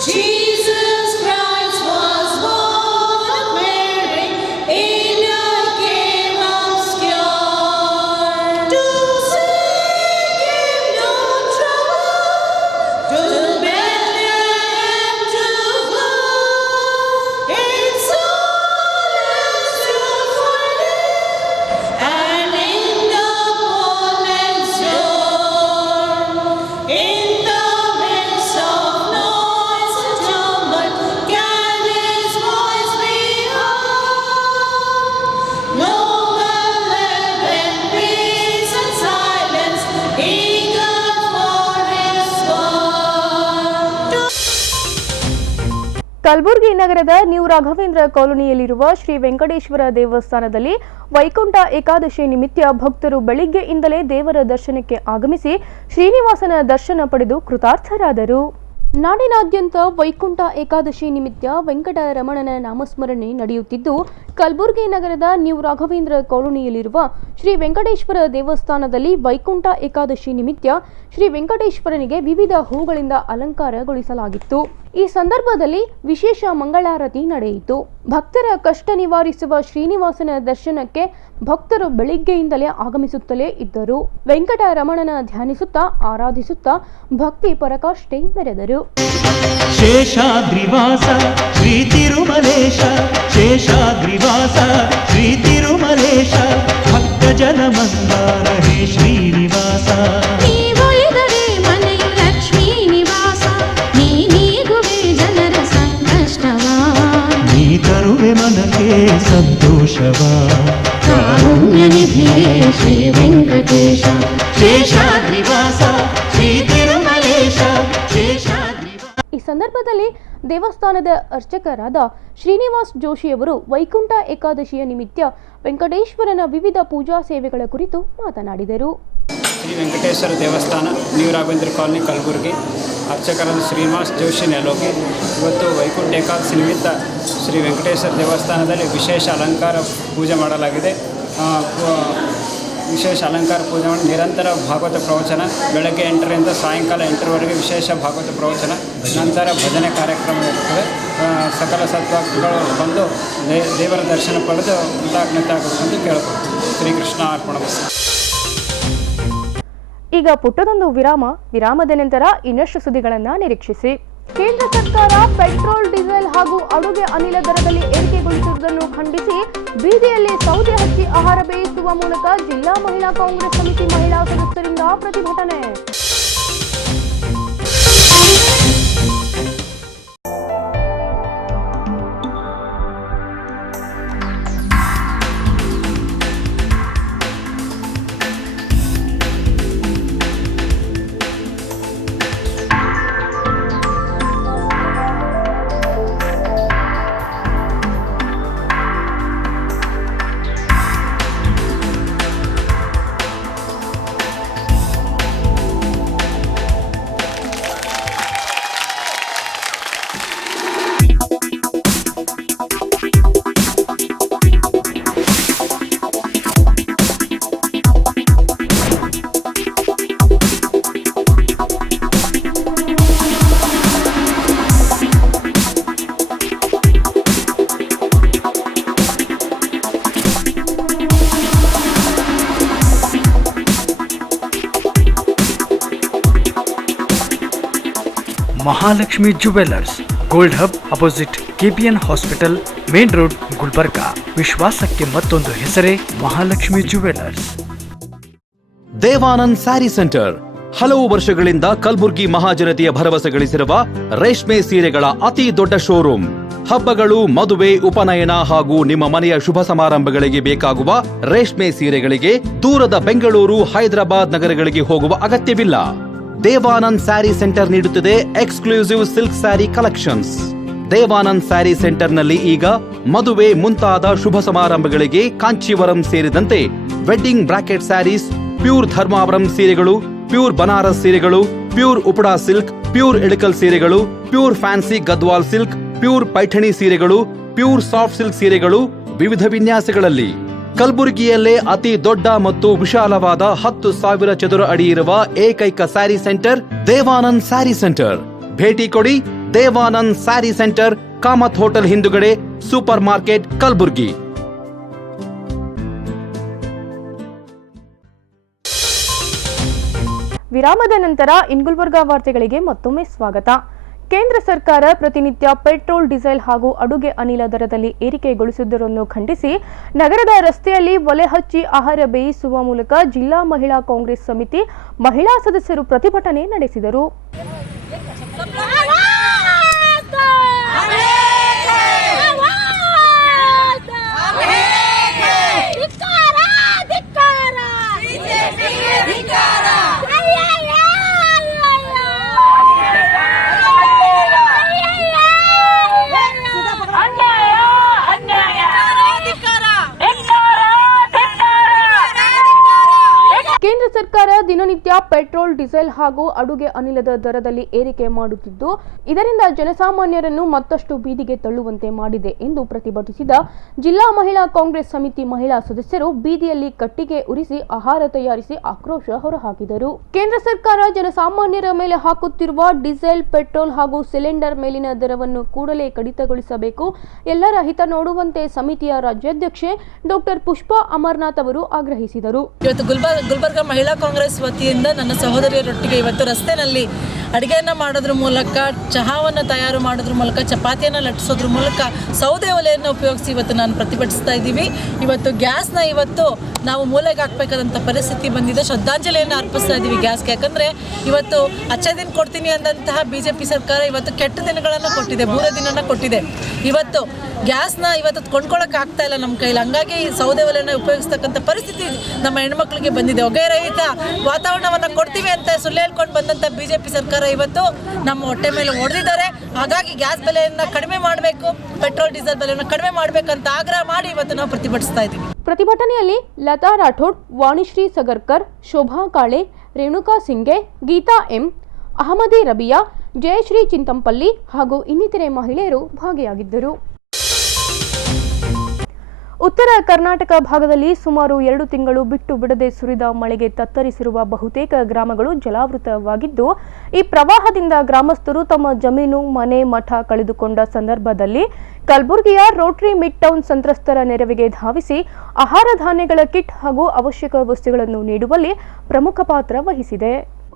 Jesus Christ was born of Mary in a cave obscure. To seek him no trouble, to Bethlehem to go. In solace you'll find him, and in the fullness joy. In the midst of noise and tumult, can his voice be heard? No one live in peace and silence, eager for his word. Kalaburagi ನಗರದ new Raghavendra ಕಾಲೋನಿಯಲ್ಲಿರುವ Shri Venkateshwara ದೇವಸ್ಥಾನದಲ್ಲಿ ವೈಕುಂಠ ಏಕಾದಶಿ ನಿಮಿತ್ತ ಭಕ್ತರು ಬೆಳಿಗ್ಗೆಯಿಂದಲೇ ದೇವರ ದರ್ಶನಕ್ಕೆ ಆಗಮಿಸಿ ಶ್ರೀನಿವಾಸನ ದರ್ಶನ ಪಡೆದು ಕೃತಾರ್ಥರಾದರು. ನಾಡಿನಾದ್ಯಂತ ವೈಕುಂಠ ಏಕಾದಶಿ ನಿಮಿತ್ತ ವೆಂಕಟರಮಣನ ನಾಮಸ್ಮರಣೆ ನಡೆಯುತ್ತಿದ್ದು, ಕಲಬುರಗಿ ನಗರದ ನ್ಯೂ ರಾಘವೇಂದ್ರ ಕಾಲೋನಿಯಲ್ಲಿರುವ ಶ್ರೀ ವೆಂಕಟೇಶ್ವರ ದೇವಸ್ಥಾನದಲ್ಲಿ ವೈಕುಂಠ ಏಕಾದಶಿ ನಿಮಿತ್ತ ಶ್ರೀ ವೆಂಕಟೇಶ್ವರನಿಗೆ ವಿವಿಧ ಹೂಗಳಿಂದ ಅಲಂಕಾರಗೊಳಿಸಲಾಗಿತ್ತು. ಈ ಸಂದರ್ಭದಲ್ಲಿ ವಿಶೇಷ ಮಂಗಳಾರತಿ ನಡೆಯಿತು. ಭಕ್ತರ ಕಷ್ಟ ನಿವಾರಿಸುವ ಶ್ರೀನಿವಾಸನ ದರ್ಶನಕ್ಕೆ ಭಕ್ತರು ಬೆಳಿಗ್ಗೆಯಿಂದಲೇ ಆಗಮಿಸುತ್ತಲೇ ಇದ್ದರು. ವೆಂಕಟರಮಣನ ಧ್ಯಾನಿಸುತ್ತಾ ಆರಾಧಿಸುತ್ತಾ ಭಕ್ತಿ ಪರಕಾಷ್ಠೆ ಮೆರೆದರು. ಶೇಷಾದ್ರಿವಾಸ ಶ್ರೀ ತಿರುಮಲೇಶ, ಶೇಷಾದ್ರಿವಾಸ ಶ್ರೀ ತಿರುಮಲೇಶ, ಭಕ್ತ ಜನ ಮಂದಾರ ಹೇ ಶ್ರೀನಿವಾಸ. ನೀವೊಲಿದರೆ ಮನೆಯು ಲಕ್ಷ್ಮೀ ನಿವಾಸ, ನೀ ನೀಗುವೆ ಜನರ ಸಂಕಷ್ಟವ, ನೀ ತರುವೆ ಮನಕ್ಕೆ ಸಂತೋಷವ. ಕಾರುಣ್ಯ ನಿಧಿಯೇ ಶ್ರೀ ವೆಂಕಟೇಶ, ಶೇಷಾದ್ರಿವಾಸ ಶ್ರೀ ತಿರುಮಲೇಶ, ಶೇಷಾದ್ರಿವಾಸ. ಈ ಸಂದರ್ಭದಲ್ಲಿ ದೇವಸ್ಥಾನದ ಅರ್ಚಕರಾದ ಶ್ರೀನಿವಾಸ್ ಜೋಶಿಯವರು ವೈಕುಂಠ ಏಕಾದಶಿಯ ನಿಮಿತ್ತ ವೆಂಕಟೇಶ್ವರನ ವಿವಿಧ ಪೂಜಾ ಸೇವೆಗಳ ಕುರಿತು ಮಾತನಾಡಿದರು. ಶ್ರೀ ವೆಂಕಟೇಶ್ವರ ದೇವಸ್ಥಾನ, ನ್ಯೂ ರಾಘವೇಂದ್ರ ಕಾಲೋನಿ, ಕಲಬುರಗಿ. ಅರ್ಚಕರಾದ ಶ್ರೀನಿವಾಸ್ ಜೋಶಿ ನೆಲೋಗಿ. ಇವತ್ತು ವೈಕುಂಠ ಏಕಾದಶಿ ನಿಮಿತ್ತ ಶ್ರೀ ವೆಂಕಟೇಶ್ವರ ದೇವಸ್ಥಾನದಲ್ಲಿ ವಿಶೇಷ ಅಲಂಕಾರ ಪೂಜೆ ಮಾಡಲಾಗಿದೆ. ವಿಶೇಷ ಅಲಂಕಾರ ಪೂಜೆ ಮಾಡಿ ನಿರಂತರ ಭಾಗವತ ಪ್ರವಚನ, ಬೆಳಗ್ಗೆ 8ರಿಂದ ಸಾಯಂಕಾಲ 8ರವರೆಗೆ ವಿಶೇಷ ಭಾಗವತ ಪ್ರವಚನ, ನಂತರ ಭಜನೆ ಕಾರ್ಯಕ್ರಮ ಇರುತ್ತದೆ. ಸಕಲ ಸದ್ಭಕ್ತಗಳು ಬಂದು ದೇವರ ದರ್ಶನ ಪಡೆದು ಕೃತಜ್ಞತೆ ಆಗಬೇಕೆಂದು ಕೇಳ್ಕೊಳ್ತೀವಿ. ಶ್ರೀಕೃಷ್ಣ ಅರ್ಪಣಮಸ್ತು. ಈಗ ಪುಟ್ಟದೊಂದು ವಿರಾಮದ ನಂತರ ಇನ್ನಷ್ಟು ಸುದ್ದಿಗಳನ್ನು ನಿರೀಕ್ಷಿಸಿ. ಕೇಂದ್ರ ಸರ್ಕಾರ ಪೆಟ್ರೋಲ್, ಡೀಸೆಲ್ ಹಾಗೂ ಅಡುಗೆ ಅನಿಲ ದರದಲ್ಲಿ ಏರಿಕೆಗೊಳಿಸುವುದನ್ನು ಖಂಡಿಸಿ ಬೀದಿಯಲ್ಲಿ ಸೌದೆ ಹಚ್ಚಿ ಆಹಾರ ಬೇಯಿಸುವ ಮೂಲಕ ಜಿಲ್ಲಾ ಮಹಿಳಾ ಕಾಂಗ್ರೆಸ್ ಸಮಿತಿ ಮಹಿಳಾ ಸದಸ್ಯರಿಂದ ಪ್ರತಿಭಟನೆ. Mahalakshmi jewellers, gold hub opposite KPN hospital, main road, Gulbarga. ವಿಶ್ವಾಸಕ್ಕೆ ಮತ್ತೊಂದು ಹೆಸರೇ ಮಹಾಲಕ್ಷ್ಮಿ ಜುವೆಲ್ಲರ್ಸ್. ದೇವಾನಂದ್ ಸ್ಯಾರಿ ಸೆಂಟರ್ ಹಲವು ವರ್ಷಗಳಿಂದ ಕಲಬುರ್ಗಿ ಮಹಾಜನತೆಯ ಭರವಸೆ ಗಳಿಸಿರುವ ರೇಷ್ಮೆ ಸೀರೆಗಳ ಅತಿ ದೊಡ್ಡ ಶೋರೂಮ್. ಹಬ್ಬಗಳು, ಮದುವೆ, ಉಪನಯನ ಹಾಗೂ ನಿಮ್ಮ ಮನೆಯ ಶುಭ ಸಮಾರಂಭಗಳಿಗೆ ಬೇಕಾಗುವ ರೇಷ್ಮೆ ಸೀರೆಗಳಿಗೆ ದೂರದ ಬೆಂಗಳೂರು, ಹೈದರಾಬಾದ್ ನಗರಗಳಿಗೆ ಹೋಗುವ ಅಗತ್ಯವಿಲ್ಲ. ದೇವಾನಂದ್ ಸ್ಯಾರಿ ಸೆಂಟರ್ ನೀಡುತ್ತಿದೆ exclusive silk sari collections. Devanand sari ಸೆಂಟರ್ನಲ್ಲಿ ಈಗ ಮದುವೆ ಮುಂತಾದ ಶುಭ ಸಮಾರಂಭಗಳಿಗೆ ಕಾಂಚೀವರಂ ಸೇರಿದಂತೆ wedding bracket saris, pure Dharmavaram ಸೀರೆಗಳು, ಪ್ಯೂರ್ ಬನಾರಸ್ ಸೀರೆಗಳು, pure Uppada silk, pure Ilkal ಸೀರೆಗಳು, pure fancy Gadwal silk, pure Paithani ಸೀರೆಗಳು, ಪ್ಯೂರ್ ಸಾಫ್ಟ್ ಸಿಲ್ಕ್ ಸೀರೆಗಳು ವಿವಿಧ ವಿನ್ಯಾಸಗಳಲ್ಲಿ. ಕಲಬುರಗಿಯಲ್ಲೇ ಅತಿ ದೊಡ್ಡ ಮತ್ತು ವಿಶಾಲವಾದ 10,000 ಚದುರ ಅಡಿ ಇರುವ ಏಕೈಕ ಸ್ಯಾರಿ ಸೆಂಟರ್ ದೇವಾನಂದ್ ಸ್ಯಾರಿ ಸೆಂಟರ್. ಭೇಟಿ ಕೊಡಿ ದೇವಾನಂದ್ ಸ್ಯಾರಿ ಸೆಂಟರ್, ಕಾಮತ್ ಹೋಟೆಲ್ ಹಿಂದುಗಡೆ, ಸೂಪರ್ ಮಾರ್ಕೆಟ್, ಕಲಬುರ್ಗಿ. ವಿರಾಮದ ನಂತರ ಗುಲ್ಬರ್ಗಾ ವಾರ್ತೆಗಳಿಗೆ ಮತ್ತೊಮ್ಮೆ ಸ್ವಾಗತ. ಕೇಂದ್ರ ಸರ್ಕಾರ ಪ್ರತಿನಿತ್ಯ ಪೆಟ್ರೋಲ್, ಡೀಸೆಲ್ ಹಾಗೂ ಅಡುಗೆ ಅನಿಲ ದರದಲ್ಲಿ ಏರಿಕೆಗೊಳಿಸುವುದನ್ನು ಖಂಡಿಸಿ ನಗರದ ರಸ್ತೆಯಲ್ಲಿ ಒಲೆ ಹಚ್ಚಿ ಆಹಾರ ಬೇಯಿಸುವ ಮೂಲಕ ಜಿಲ್ಲಾ ಮಹಿಳಾ ಕಾಂಗ್ರೆಸ್ ಸಮಿತಿ ಮಹಿಳಾ ಸದಸ್ಯರು ಪ್ರತಿಭಟನೆ ನಡೆಸಿದರು. ಕೇಂದ್ರ ಸರ್ಕಾರ ದಿನನಿತ್ಯ ಪೆಟ್ರೋಲ್, ಡೀಸೆಲ್ ಹಾಗೂ ಅಡುಗೆ ಅನಿಲದ ದರದಲ್ಲಿ ಏರಿಕೆ ಮಾಡುತ್ತಿದ್ದು, ಇದರಿಂದ ಜನಸಾಮಾನ್ಯರನ್ನು ಮತ್ತಷ್ಟು ಬೀದಿಗೆ ತಳ್ಳುವಂತೆ ಮಾಡಿದೆ ಎಂದು ಪ್ರತಿಭಟಿಸಿದ ಜಿಲ್ಲಾ ಮಹಿಳಾ ಕಾಂಗ್ರೆಸ್ ಸಮಿತಿ ಮಹಿಳಾ ಸದಸ್ಯರು ಬೀದಿಯಲ್ಲಿ ಕಟ್ಟಿಗೆ ಉರಿಸಿ ಆಹಾರ ತಯಾರಿಸಿ ಆಕ್ರೋಶ ಹೊರಹಾಕಿದರು. ಕೇಂದ್ರ ಸರ್ಕಾರ ಜನಸಾಮಾನ್ಯರ ಮೇಲೆ ಹಾಕುತ್ತಿರುವ ಡೀಸೆಲ್, ಪೆಟ್ರೋಲ್ ಹಾಗೂ ಸಿಲಿಂಡರ್ ಮೇಲಿನ ದರವನ್ನು ಕೂಡಲೇ ಕಡಿತಗೊಳಿಸಬೇಕು, ಎಲ್ಲರ ಹಿತ ನೋಡುವಂತೆ ಸಮಿತಿಯ ರಾಜ್ಯಾಧ್ಯಕ್ಷೆ ಡಾಕ್ಟರ್ ಪುಷ್ಪಾ ಅಮರನಾಥ್ ಅವರು ಆಗ್ರಹಿಸಿದರು. ಗುಲ್ಬರ್ಗ ಮಹಿಳಾ ಕಾಂಗ್ರೆಸ್ ವತಿಯಿಂದ ನನ್ನ ಸಹೋದರಿಯರೊಟ್ಟಿಗೆ ಇವತ್ತು ರಸ್ತೆಯಲ್ಲಿ ಅಡುಗೆಯನ್ನು ಮಾಡೋದ್ರ ಮೂಲಕ, ಚಹಾವನ್ನು ತಯಾರು ಮಾಡೋದ್ರ ಮೂಲಕ, ಚಪಾತಿಯನ್ನು ಲಟ್ಟಿಸೋದ್ರ ಮೂಲಕ ಸೌದೆ ಒಲೆಯನ್ನು ಉಪಯೋಗಿಸಿ ಇವತ್ತು ನಾನು ಪ್ರತಿಭಟಿಸ್ತಾ ಇದ್ದೀವಿ. ಇವತ್ತು ಗ್ಯಾಸ್ನ ಇವತ್ತು ನಾವು ಮೂಲೆಗೆ ಹಾಕಬೇಕಾದಂಥ ಪರಿಸ್ಥಿತಿ ಬಂದಿದೆ. ಶ್ರದ್ಧಾಂಜಲಿಯನ್ನು ಅರ್ಪಿಸ್ತಾ ಇದ್ದೀವಿ ಗ್ಯಾಸ್ಗೆ. ಯಾಕಂದರೆ ಇವತ್ತು ಅಚ್ಚ ದಿನ ಕೊಡ್ತೀನಿ ಅಂದಂತಹ BJP ಸರ್ಕಾರ ಇವತ್ತು ಕೆಟ್ಟ ದಿನಗಳನ್ನು ಕೊಟ್ಟಿದೆ, ಬೂರ ದಿನನ ಕೊಟ್ಟಿದೆ. ಇವತ್ತು ಗ್ಯಾಸ್ನ ಇವತ್ತು ಕೊಂಡ್ಕೊಳ್ಳೋಕೆ ಆಗ್ತಾ ಇಲ್ಲ ನಮ್ಮ ಕೈಲಿ. ಹಂಗಾಗಿ ಸೌದೆ ಒಲೆಯನ್ನು ಉಪಯೋಗಿಸ್ತಕ್ಕಂಥ ಪರಿಸ್ಥಿತಿ ನಮ್ಮ ಹೆಣ್ಮಕ್ಳಿಗೆ ಬಂದಿದೆ. ಹೊಗೆ ರಹಿತ ವಾತಾವರಣವನ್ನು ಕೊಡ್ತೀವಿ ಅಂತ ಸುಳ್ಳು ಹೇಳ್ಕೊಂಡು ಬಂದಂಥ BJP ಸರ್ಕಾರ ಇವತ್ತು ನಮ್ಮ ಹೊಟ್ಟೆ ಮೇಲೆ ಹೊಡೆದಿದ್ದಾರೆ. ಹಾಗಾಗಿ ಗ್ಯಾಸ್ ಬೆಲೆಯನ್ನು ಕಡಿಮೆ ಮಾಡಬೇಕು, ಪೆಟ್ರೋಲ್ ಡೀಸೆಲ್ ಬೆಲೆಯನ್ನು ಕಡಿಮೆ ಮಾಡಬೇಕಂತ ಆಗ್ರಹ ಮಾಡಿ ಇವತ್ತು ನಾವು ಪ್ರತಿಭಟಿಸ್ತಾ ಇದ್ದೀವಿ. ಪ್ರತಿಭಟನೆಯಲ್ಲಿ ಲತಾ ರಾಠೋಡ್, ವಾಣಿಶ್ರೀ ಸಗರ್ಕರ್, ಶೋಭಾ ಕಾಳೆ, ರೇಣುಕಾ ಸಿಂಗೆ, ಗೀತಾ ಎಂ, ಅಹಮದಿ ರಬಿಯಾ, ಜಯಶ್ರೀ ಚಿಂತಂಪಲ್ಲಿ ಹಾಗೂ ಇನ್ನಿತರೆ ಮಹಿಳೆಯರು ಭಾಗಿಯಾಗಿದ್ದರು. ಉತ್ತರ ಕರ್ನಾಟಕ ಭಾಗದಲ್ಲಿ ಸುಮಾರು 2 ತಿಂಗಳು ಬಿಟ್ಟು ಬಿಡದೆ ಸುರಿದ ಮಳೆಗೆ ತತ್ತರಿಸಿರುವ ಬಹುತೇಕ ಗ್ರಾಮಗಳು ಜಲಾವೃತವಾಗಿದ್ದು, ಈ ಪ್ರವಾಹದಿಂದ ಗ್ರಾಮಸ್ಥರು ತಮ್ಮ ಜಮೀನು, ಮನೆ, ಮಠ ಕಳೆದುಕೊಂಡ ಸಂದರ್ಭದಲ್ಲಿ ಕಲಬುರಗಿಯ ರೋಟರಿ ಮಿಡ್ ಟೌನ್ ಸಂತ್ರಸ್ತರ ನೆರವಿಗೆ ಧಾವಿಸಿ ಆಹಾರ ಧಾನ್ಯಗಳ ಕಿಟ್ ಹಾಗೂ ಅವಶ್ಯಕ ವಸ್ತುಗಳನ್ನು ನೀಡುವಲ್ಲಿ ಪ್ರಮುಖ ಪಾತ್ರ ವಹಿಸಿದೆ.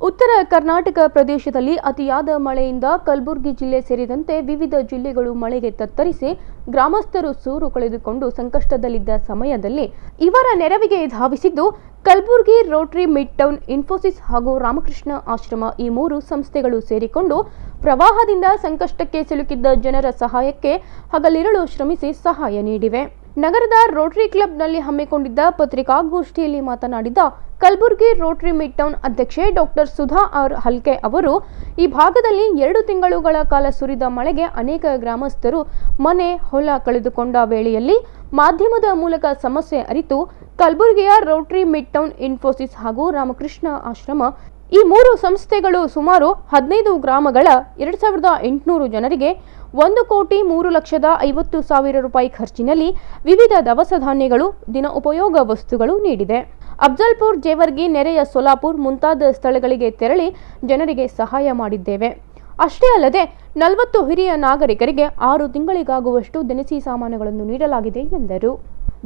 ಉತ್ತರ ಕರ್ನಾಟಕ ಪ್ರದೇಶದಲ್ಲಿ ಅತಿಯಾದ ಮಳೆಯಿಂದ ಕಲಬುರಗಿ ಜಿಲ್ಲೆ ಸೇರಿದಂತೆ ವಿವಿಧ ಜಿಲ್ಲೆಗಳು ಮಳೆಗೆ ತತ್ತರಿಸಿ ಗ್ರಾಮಸ್ಥರು ಸೂರು ಕಳೆದುಕೊಂಡು ಸಂಕಷ್ಟದಲ್ಲಿದ್ದ ಸಮಯದಲ್ಲಿ ಇವರ ನೆರವಿಗೆ ಧಾವಿಸಿದ್ದು Kalaburagi Rotary mid town, Infosys ಹಾಗೂ ರಾಮಕೃಷ್ಣ ಆಶ್ರಮ ಈ 3 ಸಂಸ್ಥೆಗಳು ಸೇರಿಕೊಂಡು ಪ್ರವಾಹದಿಂದ ಸಂಕಷ್ಟಕ್ಕೆ ಸಿಲುಕಿದ್ದ ಜನರ ಸಹಾಯಕ್ಕೆ ಹಗಲಿರುಳು ಶ್ರಮಿಸಿ ಸಹಾಯ ನೀಡಿವೆ. ನಗರದ ರೋಟರಿ ಕ್ಲಬ್ನಲ್ಲಿ ಹಮ್ಮಿಕೊಂಡಿದ್ದ ಪತ್ರಿಕಾಗೋಷ್ಠಿಯಲ್ಲಿ ಮಾತನಾಡಿದ ಕಲಬುರಗಿ ರೋಟರಿ ಮಿಡ್ ಟೌನ್ ಅಧ್ಯಕ್ಷೆ ಡಾಕ್ಟರ್ ಸುಧಾ ಆರ್ ಹಲ್ಕೆ ಅವರು, ಈ ಭಾಗದಲ್ಲಿ 2 ತಿಂಗಳುಗಳ ಕಾಲ ಸುರಿದ ಮಳೆಗೆ ಅನೇಕ ಗ್ರಾಮಸ್ಥರು ಮನೆ, ಹೊಲ ಕಳೆದುಕೊಂಡ ವೇಳೆಯಲ್ಲಿ ಮಾಧ್ಯಮದ ಮೂಲಕ ಸಮಸ್ಯೆ ಅರಿತು ಕಲಬುರಗಿಯ ರೋಟರಿ ಮಿಡ್ ಟೌನ್, ಇನ್ಫೋಸಿಸ್ ಹಾಗೂ ರಾಮಕೃಷ್ಣ ಆಶ್ರಮ ಈ 3 ಸಂಸ್ಥೆಗಳು ಸುಮಾರು 15 ಗ್ರಾಮಗಳ 2800 ಜನರಿಗೆ 1,03,50,000 ರೂಪಾಯಿ ಖರ್ಚಿನಲ್ಲಿ ವಿವಿಧ ದವಸ ಧಾನ್ಯಗಳು, ದಿನ ಉಪಯೋಗ ವಸ್ತುಗಳು ನೀಡಿದೆ. ಅಫ್ಜಲ್ಪುರ್, ಜೇವರ್ಗಿ, ನೆರೆಯ ಸೋಲಾಪುರ್ ಮುಂತಾದ ಸ್ಥಳಗಳಿಗೆ ತೆರಳಿ ಜನರಿಗೆ ಸಹಾಯ ಮಾಡಿದ್ದೇವೆ. ಅಷ್ಟೇ ಅಲ್ಲದೆ 40 ಹಿರಿಯ ನಾಗರಿಕರಿಗೆ 6 ತಿಂಗಳಿಗಾಗುವಷ್ಟು ದಿನಸಿ ಸಾಮಾನುಗಳನ್ನು ನೀಡಲಾಗಿದೆ ಎಂದರು.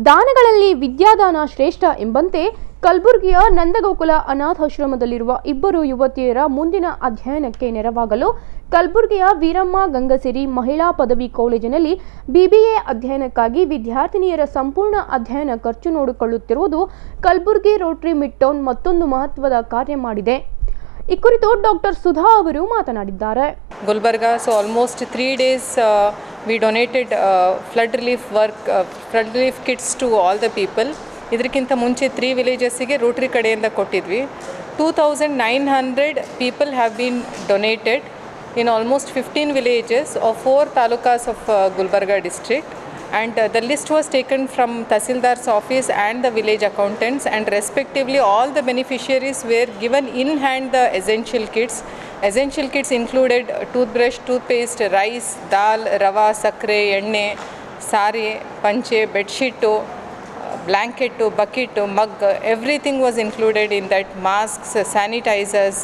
ದಾನಗಳಲ್ಲಿ ವಿದ್ಯಾದಾನ ಶ್ರೇಷ್ಠ ಎಂಬಂತೆ ಕಲಬುರಗಿಯ ನಂದಗೋಕುಲ ಅನಾಥಾಶ್ರಮದಲ್ಲಿರುವ 2 ಯುವತಿಯರ ಮುಂದಿನ ಅಧ್ಯಯನಕ್ಕೆ ನೆರವಾಗಲು ಕಲಬುರಗಿಯ ವೀರಮ್ಮ ಗಂಗಸಿರಿ ಮಹಿಳಾ ಪದವಿ ಕಾಲೇಜಿನಲ್ಲಿ BBA ಅಧ್ಯಯನಕ್ಕಾಗಿ ವಿದ್ಯಾರ್ಥಿನಿಯರ ಸಂಪೂರ್ಣ ಅಧ್ಯಯನ ಖರ್ಚು ನೋಡಿಕೊಳ್ಳುತ್ತಿರುವುದು ಕಲಬುರಗಿ ರೋಟರಿ ಮಿಡ್ ಟೌನ್ ಮತ್ತೊಂದು ಮಹತ್ವದ ಕಾರ್ಯ ಮಾಡಿದೆ. ಈ ಕುರಿತು ಡಾಕ್ಟರ್ ಸುಧಾ ಅವರು ಮಾತನಾಡಿದ್ದಾರೆ. Gulbarga, so almost 3 days we donated flood relief kits to all the people. ಇದಕ್ಕಿಂತ ಮುಂಚೆ 3 villagesಗೆ ರೋಟರಿ ಕಡೆಯಿಂದ ಕೊಟ್ಟಿದ್ವಿ. 2,900 people have been donated in almost 15 villages of 4 talukas of Gulbarga district, and the list was taken from Tahsildar's office and the village accountants, and respectively all the beneficiaries were given in hand the essential kits. Essential kits included toothbrush, toothpaste, rice, dal, rava, sakre, enne, sari, panche, bedsheet, blanket, bucket, mug, everything was included in that. Masks, sanitizers,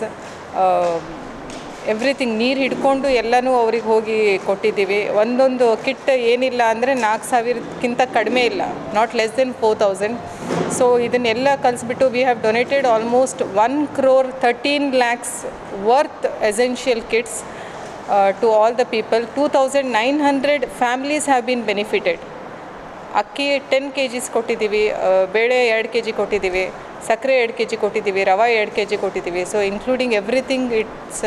everything ನೀರು ಹಿಡ್ಕೊಂಡು ಎಲ್ಲನೂ ಅವ್ರಿಗೆ ಹೋಗಿ ಕೊಟ್ಟಿದ್ದೀವಿ. ಒಂದೊಂದು kit ಏನಿಲ್ಲ ಅಂದರೆ 4,000ಕ್ಕಿಂತ ಕಡಿಮೆ ಇಲ್ಲ, ನಾಟ್ ಲೆಸ್ ದೆನ್ 4,000. ಸೊ ಇದನ್ನೆಲ್ಲ ಕಲಿಸ್ಬಿಟ್ಟು we have donated almost 1,13 lakhs worth essential kits to all the people. 2,900 families have been benefited. ಅಕ್ಕಿ 10 kgs ಕೊಟ್ಟಿದ್ದೀವಿ, ಬೇಳೆ 2 kg ಕೊಟ್ಟಿದ್ದೀವಿ, ಸಕ್ಕರೆ 2 kg ಕೊಟ್ಟಿದ್ದೀವಿ, ರವೆ 2 kg ಕೊಟ್ಟಿದ್ದೀವಿ. So including everything it's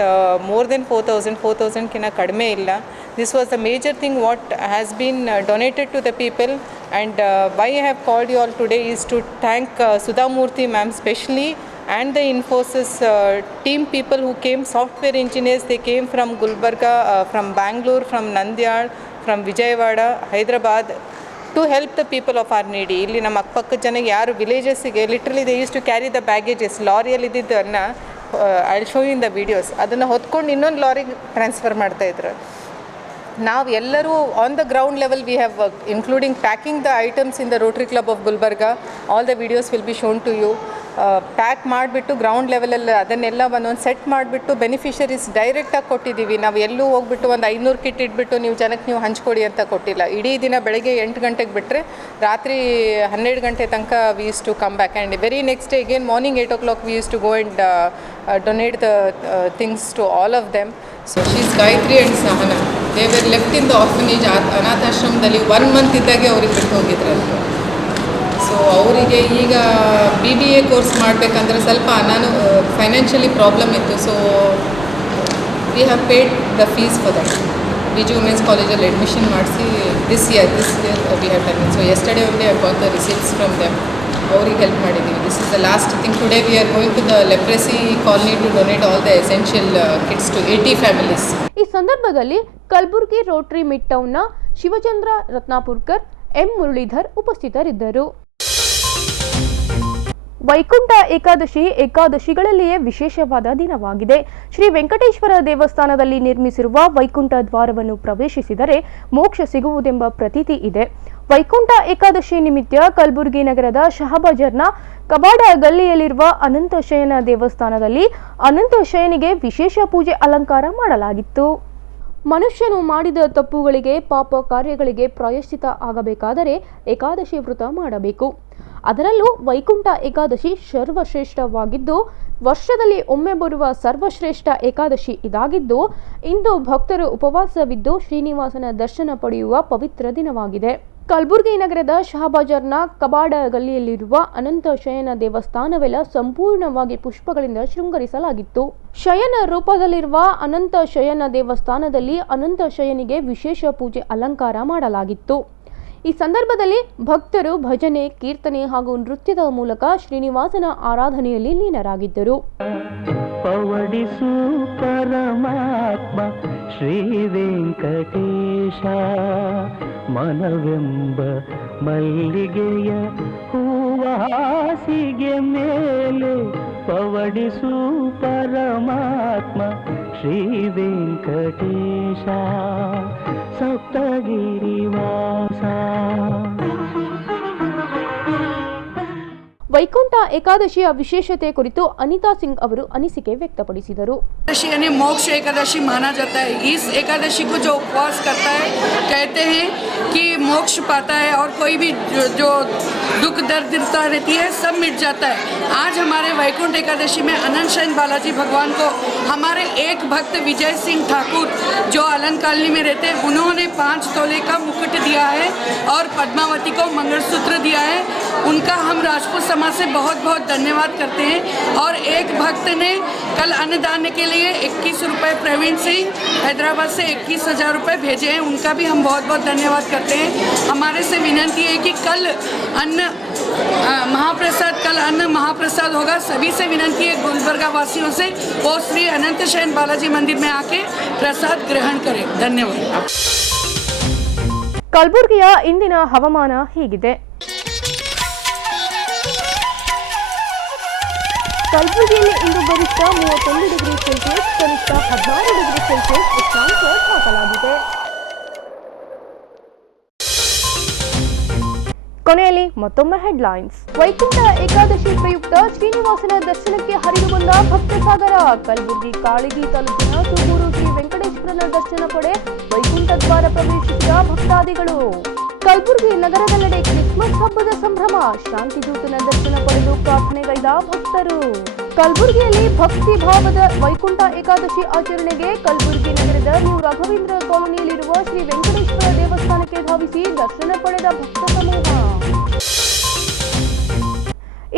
more than 4,000ಕ್ಕಿಂತ ಕಡಿಮೆ ಇಲ್ಲ. This was the major thing what has been donated to the people. And why I have called you all today is to thank Sudhamurthy ma'am specially and the Infosys team people who came, software engineers. They came from Gulbarga, from Bangalore, from Nandyal, from Vijayawada, Hyderabad, to help the people of our needy. ಇಲ್ಲಿ ನಮ್ಮ ಅಕ್ಕಪಕ್ಕದ ಜನ ಯಾರು ವಿಲೇಜಸ್ಸಿಗೆ literally they use to carry the baggages. ಲಾರಿಯಲ್ಲಿ ಇದ್ದಿದ್ದನ್ನು I will show in the videos. ಅದನ್ನು ಹೊತ್ಕೊಂಡು ಇನ್ನೊಂದು ಲಾರಿಗೆ ಟ್ರಾನ್ಸ್ಫರ್ ಮಾಡ್ತಾಯಿದ್ರು. ನಾವು ಎಲ್ಲರೂ on the ground level we have work, including packing the items in the Rotary club of Gulbarga. All the videos will be shown to you. Pack ಮಾಡಿಬಿಟ್ಟು ground ಲೆವೆಲಲ್ಲಿ ಅದನ್ನೆಲ್ಲ ಒಂದೊಂದು ಸೆಟ್ ಮಾಡಿಬಿಟ್ಟು ಬೆನಿಫಿಷರೀಸ್ ಡೈರೆಕ್ಟಾಗಿ ಕೊಟ್ಟಿದ್ದೀವಿ. ನಾವು ಎಲ್ಲೂ ಹೋಗ್ಬಿಟ್ಟು ಒಂದು 500 ಕಿಟ್ ಇಟ್ಬಿಟ್ಟು ನೀವು ಜನಕ್ಕೆ ನೀವು ಹಂಚ್ಕೊಡಿ ಅಂತ ಕೊಟ್ಟಿಲ್ಲ. ಇಡೀ ದಿನ ಬೆಳಗ್ಗೆ 8 ಗಂಟೆಗೆ ಬಿಟ್ಟರೆ ರಾತ್ರಿ 12 ಗಂಟೆ ತನಕ we use to come back. And very next day again morning 8 o'clock we use to go and donate the things to all of them. So she's Gayatri and Sahana, they were left in the orphanage, ಅನಾಥಾಶ್ರಮದಲ್ಲಿ 1 month ಇದ್ದಾಗೆ ಅವ್ರಿಗೆ ಬಿಟ್ಟು ಹೋಗಿದ್ರಂತೆ. So ಅವರಿಗೆ ಈಗ BBA course ಮಾಡಬೇಕಂದ್ರೆ ಸ್ವಲ್ಪ financially problem ಇತ್ತು. So we have paid the fees for that. Biju women's ಕಾಲೇಜಲ್ಲಿ ಅಡ್ಮಿಷನ್ ಮಾಡಿಸಿ this year we have done it. So yesterday only I got the receipts from them. ಅವ್ರಿಗೆ ಹೆಲ್ಪ್ ಮಾಡಿದ್ದೀವಿ. This is the last thing. Today we are going to the leprosy colony to donate all the essential kits to 80 families. ಈ ಸಂದರ್ಭದಲ್ಲಿ Kalaburagi Rotary mid ಟೌನ್ನ Shivachandra Ratnapurkar, M Muralidhar ಉಪಸ್ಥಿತರಿದ್ದರು. ವೈಕುಂಠ ಏಕಾದಶಿ ಏಕಾದಶಿಗಳಲ್ಲಿಯೇ ವಿಶೇಷವಾದ ದಿನವಾಗಿದೆ. ಶ್ರೀ ವೆಂಕಟೇಶ್ವರ ದೇವಸ್ಥಾನದಲ್ಲಿ ನಿರ್ಮಿಸಿರುವ ವೈಕುಂಠ ದ್ವಾರವನ್ನು ಪ್ರವೇಶಿಸಿದರೆ ಮೋಕ್ಷ ಸಿಗುವುದೆಂಬ ಪ್ರತೀತಿ ಇದೆ. ವೈಕುಂಠ ಏಕಾದಶಿ ನಿಮಿತ್ತ ಕಲಬುರಗಿ ನಗರದ ಶಹಾಬಜಾರ್ನ ಕಬಾಡ ಗಲ್ಲಿಯಲ್ಲಿರುವ ಅನಂತಶಯನ ದೇವಸ್ಥಾನದಲ್ಲಿ ಅನಂತಶಯನಿಗೆ ವಿಶೇಷ ಪೂಜೆ ಅಲಂಕಾರ ಮಾಡಲಾಗಿತ್ತು. ಮನುಷ್ಯನು ಮಾಡಿದ ತಪ್ಪುಗಳಿಗೆ ಪಾಪ ಕಾರ್ಯಗಳಿಗೆ ಪ್ರಾಯಶ್ಚಿತ ಆಗಬೇಕಾದರೆ ಏಕಾದಶಿ ವೃತ ಮಾಡಬೇಕು. ಅದರಲ್ಲೂ ವೈಕುಂಠ ಏಕಾದಶಿ ಸರ್ವಶ್ರೇಷ್ಠವಾಗಿದ್ದು ವರ್ಷದಲ್ಲಿ ಒಮ್ಮೆ ಬರುವ ಸರ್ವಶ್ರೇಷ್ಠ ಏಕಾದಶಿ ಇದಾಗಿದ್ದು ಇಂದು ಭಕ್ತರು ಉಪವಾಸವಿದ್ದು ಶ್ರೀನಿವಾಸನ ದರ್ಶನ ಪಡೆಯುವ ಪವಿತ್ರ ದಿನವಾಗಿದೆ. ಕಲಬುರಗಿ ನಗರದ ಶಹಾಬಜಾರ್ನ ಕಬಾಡ ಗಲ್ಲಿಯಲ್ಲಿರುವ ಅನಂತ ಶಯನ ದೇವಸ್ಥಾನವೆಲ್ಲ ಸಂಪೂರ್ಣವಾಗಿ ಪುಷ್ಪಗಳಿಂದ ಶೃಂಗರಿಸಲಾಗಿತ್ತು. ಶಯನ ರೂಪದಲ್ಲಿರುವ ಅನಂತ ಶಯನ ದೇವಸ್ಥಾನದಲ್ಲಿ ಅನಂತ ಶಯನಿಗೆ ವಿಶೇಷ ಪೂಜೆ ಅಲಂಕಾರ ಮಾಡಲಾಗಿತ್ತು. ಈ ಸಂದರ್ಭದಲ್ಲಿ ಭಕ್ತರು ಭಜನೆ, ಕೀರ್ತನೆ ಹಾಗೂ ನೃತ್ಯದ ಮೂಲಕ ಶ್ರೀನಿವಾಸನ ಆರಾಧನೆಯಲ್ಲಿ ಲೀನರಾಗಿದ್ದರು. ಪವಡಿಸು ಪರಮಾತ್ಮ ಶ್ರೀ ವೆಂಕಟೇಶ, ಮನವೆಂಬ ಮಲ್ಲಿಗೆಯ ಹೂವಾಸಿಗೆ ಮೇಲೆ ಪವಡಿಸು ಪರಮಾತ್ಮ ಶ್ರೀ ವೆಂಕಟೇಶ, ಸಪ್ತಗಿರಿವಾಸ. ವೈಕುಂಠ ಏಕಾದಶಿಯ ವಿಶೇಷತೆ ಕುರಿತು ಅನಿತಾ ಸಿಂಗ್ ಅವರು ಅನಿಸಿಕೆ ವ್ಯಕ್ತಪಡಿಸಿದರು. एकादशी यानी मोक्ष एकादशी माना जाता है. इस एकादशी को जो उपवास करता है कहते हैं कि मोक्ष पाता है और कोई भी जो दुख दरिद्रता रहती है सब मिट जाता है. आज हमारे वैकुंठ एकादशी में अनंत शयन बालाजी भगवान को हमारे एक भक्त विजय सिंह ठाकुर जो आलन कॉलोनी में रहते हैं उन्होंने 5 तोले का मुकुट दिया है और पद्मावती को मंगलसूत्र दिया है. उनका हम राजपूत समाज से बहुत बहुत धन्यवाद करते हैं. और एक भक्त ने कल अन्नदान के लिए 21 रुपये प्रवीण सिंह हैदराबाद से 21,000 रुपये भेजे हैं. उनका भी हम बहुत बहुत धन्यवाद करते हैं. हमारे से विनती है कि कल अन्न महाप्रसाद होगा. सभी से विनती है गुलबर्गा वासियों से वो श्री अनंत शयन बालाजी मंदिर में आके प्रसाद ग्रहण करें. धन्यवाद. ಕಲಬುರಗಿಯ ಇಂದಿನ ಹವಾಮಾನ ಹೀಗಿದೆ. ಕಲಬುರಗಿಯಲ್ಲಿ ಇಂದು ಗರಿಷ್ಠ 31 ಡಿಗ್ರಿ ಸೆಲ್ಸಿಯಸ್, ಕನಿಷ್ಠ 16 ಡಿಗ್ರಿ ಸೆಲ್ಸಿಯಸ್ ಉಷ್ಣಾಂಶ ದಾಖಲಾಗಿದೆ. ಕೊನೆಯಲ್ಲಿ ಮತ್ತೊಮ್ಮೆ ಹೆಡ್ಲೈನ್ಸ್. ವೈಕುಂಠ ಏಕಾದಶಿ ಪ್ರಯುಕ್ತ ಶ್ರೀನಿವಾಸನ ದರ್ಶನಕ್ಕೆ ಹರಿದು ಬಂದ ಭಕ್ತ ಸಾಗರ. ಕಲಬುರಗಿ ಕಾಳಗಿ ತಾಲೂಕಿನ ತುಗೂರು ಶ್ರೀ ವೆಂಕಟೇಶ್ವರನ ದರ್ಶನ ಪಡೆ ವೈಕುಂಠ ದ್ವಾರ ಪ್ರವೇಶಿಸಿದ ಭಕ್ತಾದಿಗಳು. ಕಲಬುರಗಿ ನಗರದೆಲ್ಲೆಡೆ ಕ್ರಿಸ್ಮಸ್ ಹಬ್ಬದ ಸಂಭ್ರಮ. ಶಾಂತಿದೂತನ ದರ್ಶನ ಪಡೆದು ಪ್ರಾರ್ಥನೆಗೈದ ಭಕ್ತರು. ಕಲಬುರಗಿಯಲ್ಲಿ ಭಕ್ತಿ ಭಾವದ ವೈಕುಂಠ ಏಕಾದಶಿ ಆಚರಣೆಗೆ ಕಲಬುರಗಿ ನಗರದ ನ್ಯೂ ರಾಘವೇಂದ್ರ ಕಾಲೋನಿಯಲ್ಲಿರುವ ಶ್ರೀ ವೆಂಕಟೇಶ್ವರ ದೇವಸ್ಥಾನಕ್ಕೆ ಧಾವಿಸಿ ದರ್ಶನ ಪಡೆದ ಭಕ್ತ ಸಮೂಹ.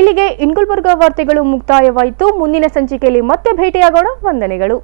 ಇಲ್ಲಿಗೆ ಗುಲ್ಬರ್ಗ ವಾರ್ತೆಗಳು ಮುಕ್ತಾಯವಾಯಿತು. ಮುಂದಿನ ಸಂಚಿಕೆಯಲ್ಲಿ ಮತ್ತೆ ಭೇಟಿಯಾಗೋಣ. ವಂದನೆಗಳು.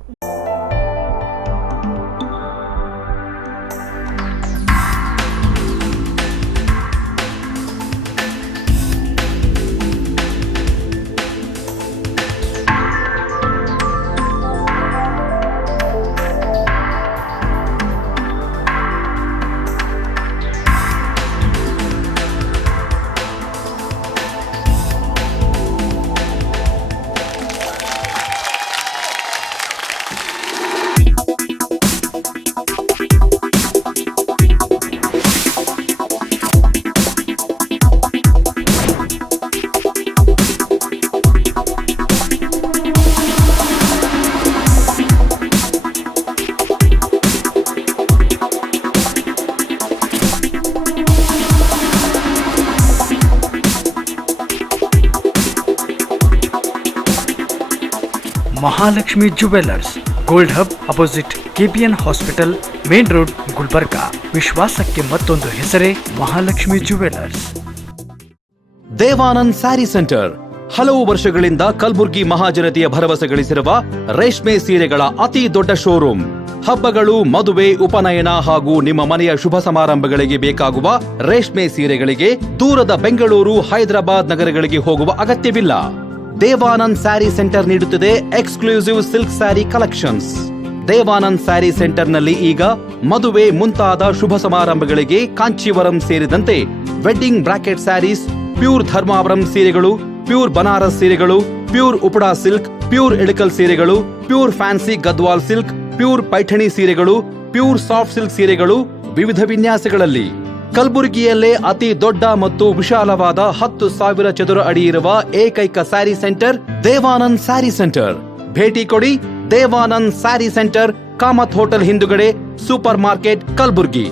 Mahalakshmi jewellers, gold hub opposite KPN hospital, main road, Gulbarga. ವಿಶ್ವಾಸಕ್ಕೆ ಮತ್ತೊಂದು ಹೆಸರೇ ಮಹಾಲಕ್ಷ್ಮಿ ಜುವೆಲ್ಲರ್ಸ್. ದೇವಾನಂದ್ ಸ್ಯಾರಿ ಸೆಂಟರ್ ಹಲವು ವರ್ಷಗಳಿಂದ ಕಲಬುರ್ಗಿ ಮಹಾಜನತೆಯ ಭರವಸೆ ಗಳಿಸಿರುವ ರೇಷ್ಮೆ ಸೀರೆಗಳ ಅತಿ ದೊಡ್ಡ ಶೋರೂಮ್. ಹಬ್ಬಗಳು, ಮದುವೆ, ಉಪನಯನ ಹಾಗೂ ನಿಮ್ಮ ಮನೆಯ ಶುಭ ಸಮಾರಂಭಗಳಿಗೆ ಬೇಕಾಗುವ ರೇಷ್ಮೆ ಸೀರೆಗಳಿಗೆ ದೂರದ ಬೆಂಗಳೂರು, ಹೈದರಾಬಾದ್ ನಗರಗಳಿಗೆ ಹೋಗುವ ಅಗತ್ಯವಿಲ್ಲ. ದೇವಾನಂದ್ ಸ್ಯಾರಿ ಸೆಂಟರ್ ನೀಡುತ್ತಿದೆ exclusive silk sari collections. Devanand sari ಸೆಂಟರ್ನಲ್ಲಿ ಈಗ ಮದುವೆ ಮುಂತಾದ ಶುಭ ಸಮಾರಂಭಗಳಿಗೆ ಕಾಂಚೀವರಂ ಸೇರಿದಂತೆ wedding bracket saris, pure Dharmavaram ಸೀರೆಗಳು, ಪ್ಯೂರ್ ಬನಾರಸ್ ಸೀರೆಗಳು, pure Uppada silk, pure Ilkal ಸೀರೆಗಳು, pure fancy Gadwal silk, pure Paithani ಸೀರೆಗಳು, ಪ್ಯೂರ್ ಸಾಫ್ಟ್ ಸಿಲ್ಕ್ ಸೀರೆಗಳು ವಿವಿಧ ವಿನ್ಯಾಸಗಳಲ್ಲಿ. ಕಲಬುರಗಿಯಲ್ಲೇ ಅತಿ ದೊಡ್ಡ ಮತ್ತು ವಿಶಾಲವಾದ 10,000 ಚದುರ ಅಡಿ ಇರುವ ಏಕೈಕ ಸ್ಯಾರಿ ಸೆಂಟರ್ ದೇವಾನಂದ್ ಸ್ಯಾರಿ ಸೆಂಟರ್. ಭೇಟಿ ಕೊಡಿ. ದೇವಾನಂದ್ ಸ್ಯಾರಿ ಸೆಂಟರ್, ಕಾಮತ್ ಹೋಟೆಲ್ ಹಿಂದುಗಡೆ, ಸೂಪರ್ ಮಾರ್ಕೆಟ್, ಕಲಬುರಗಿ.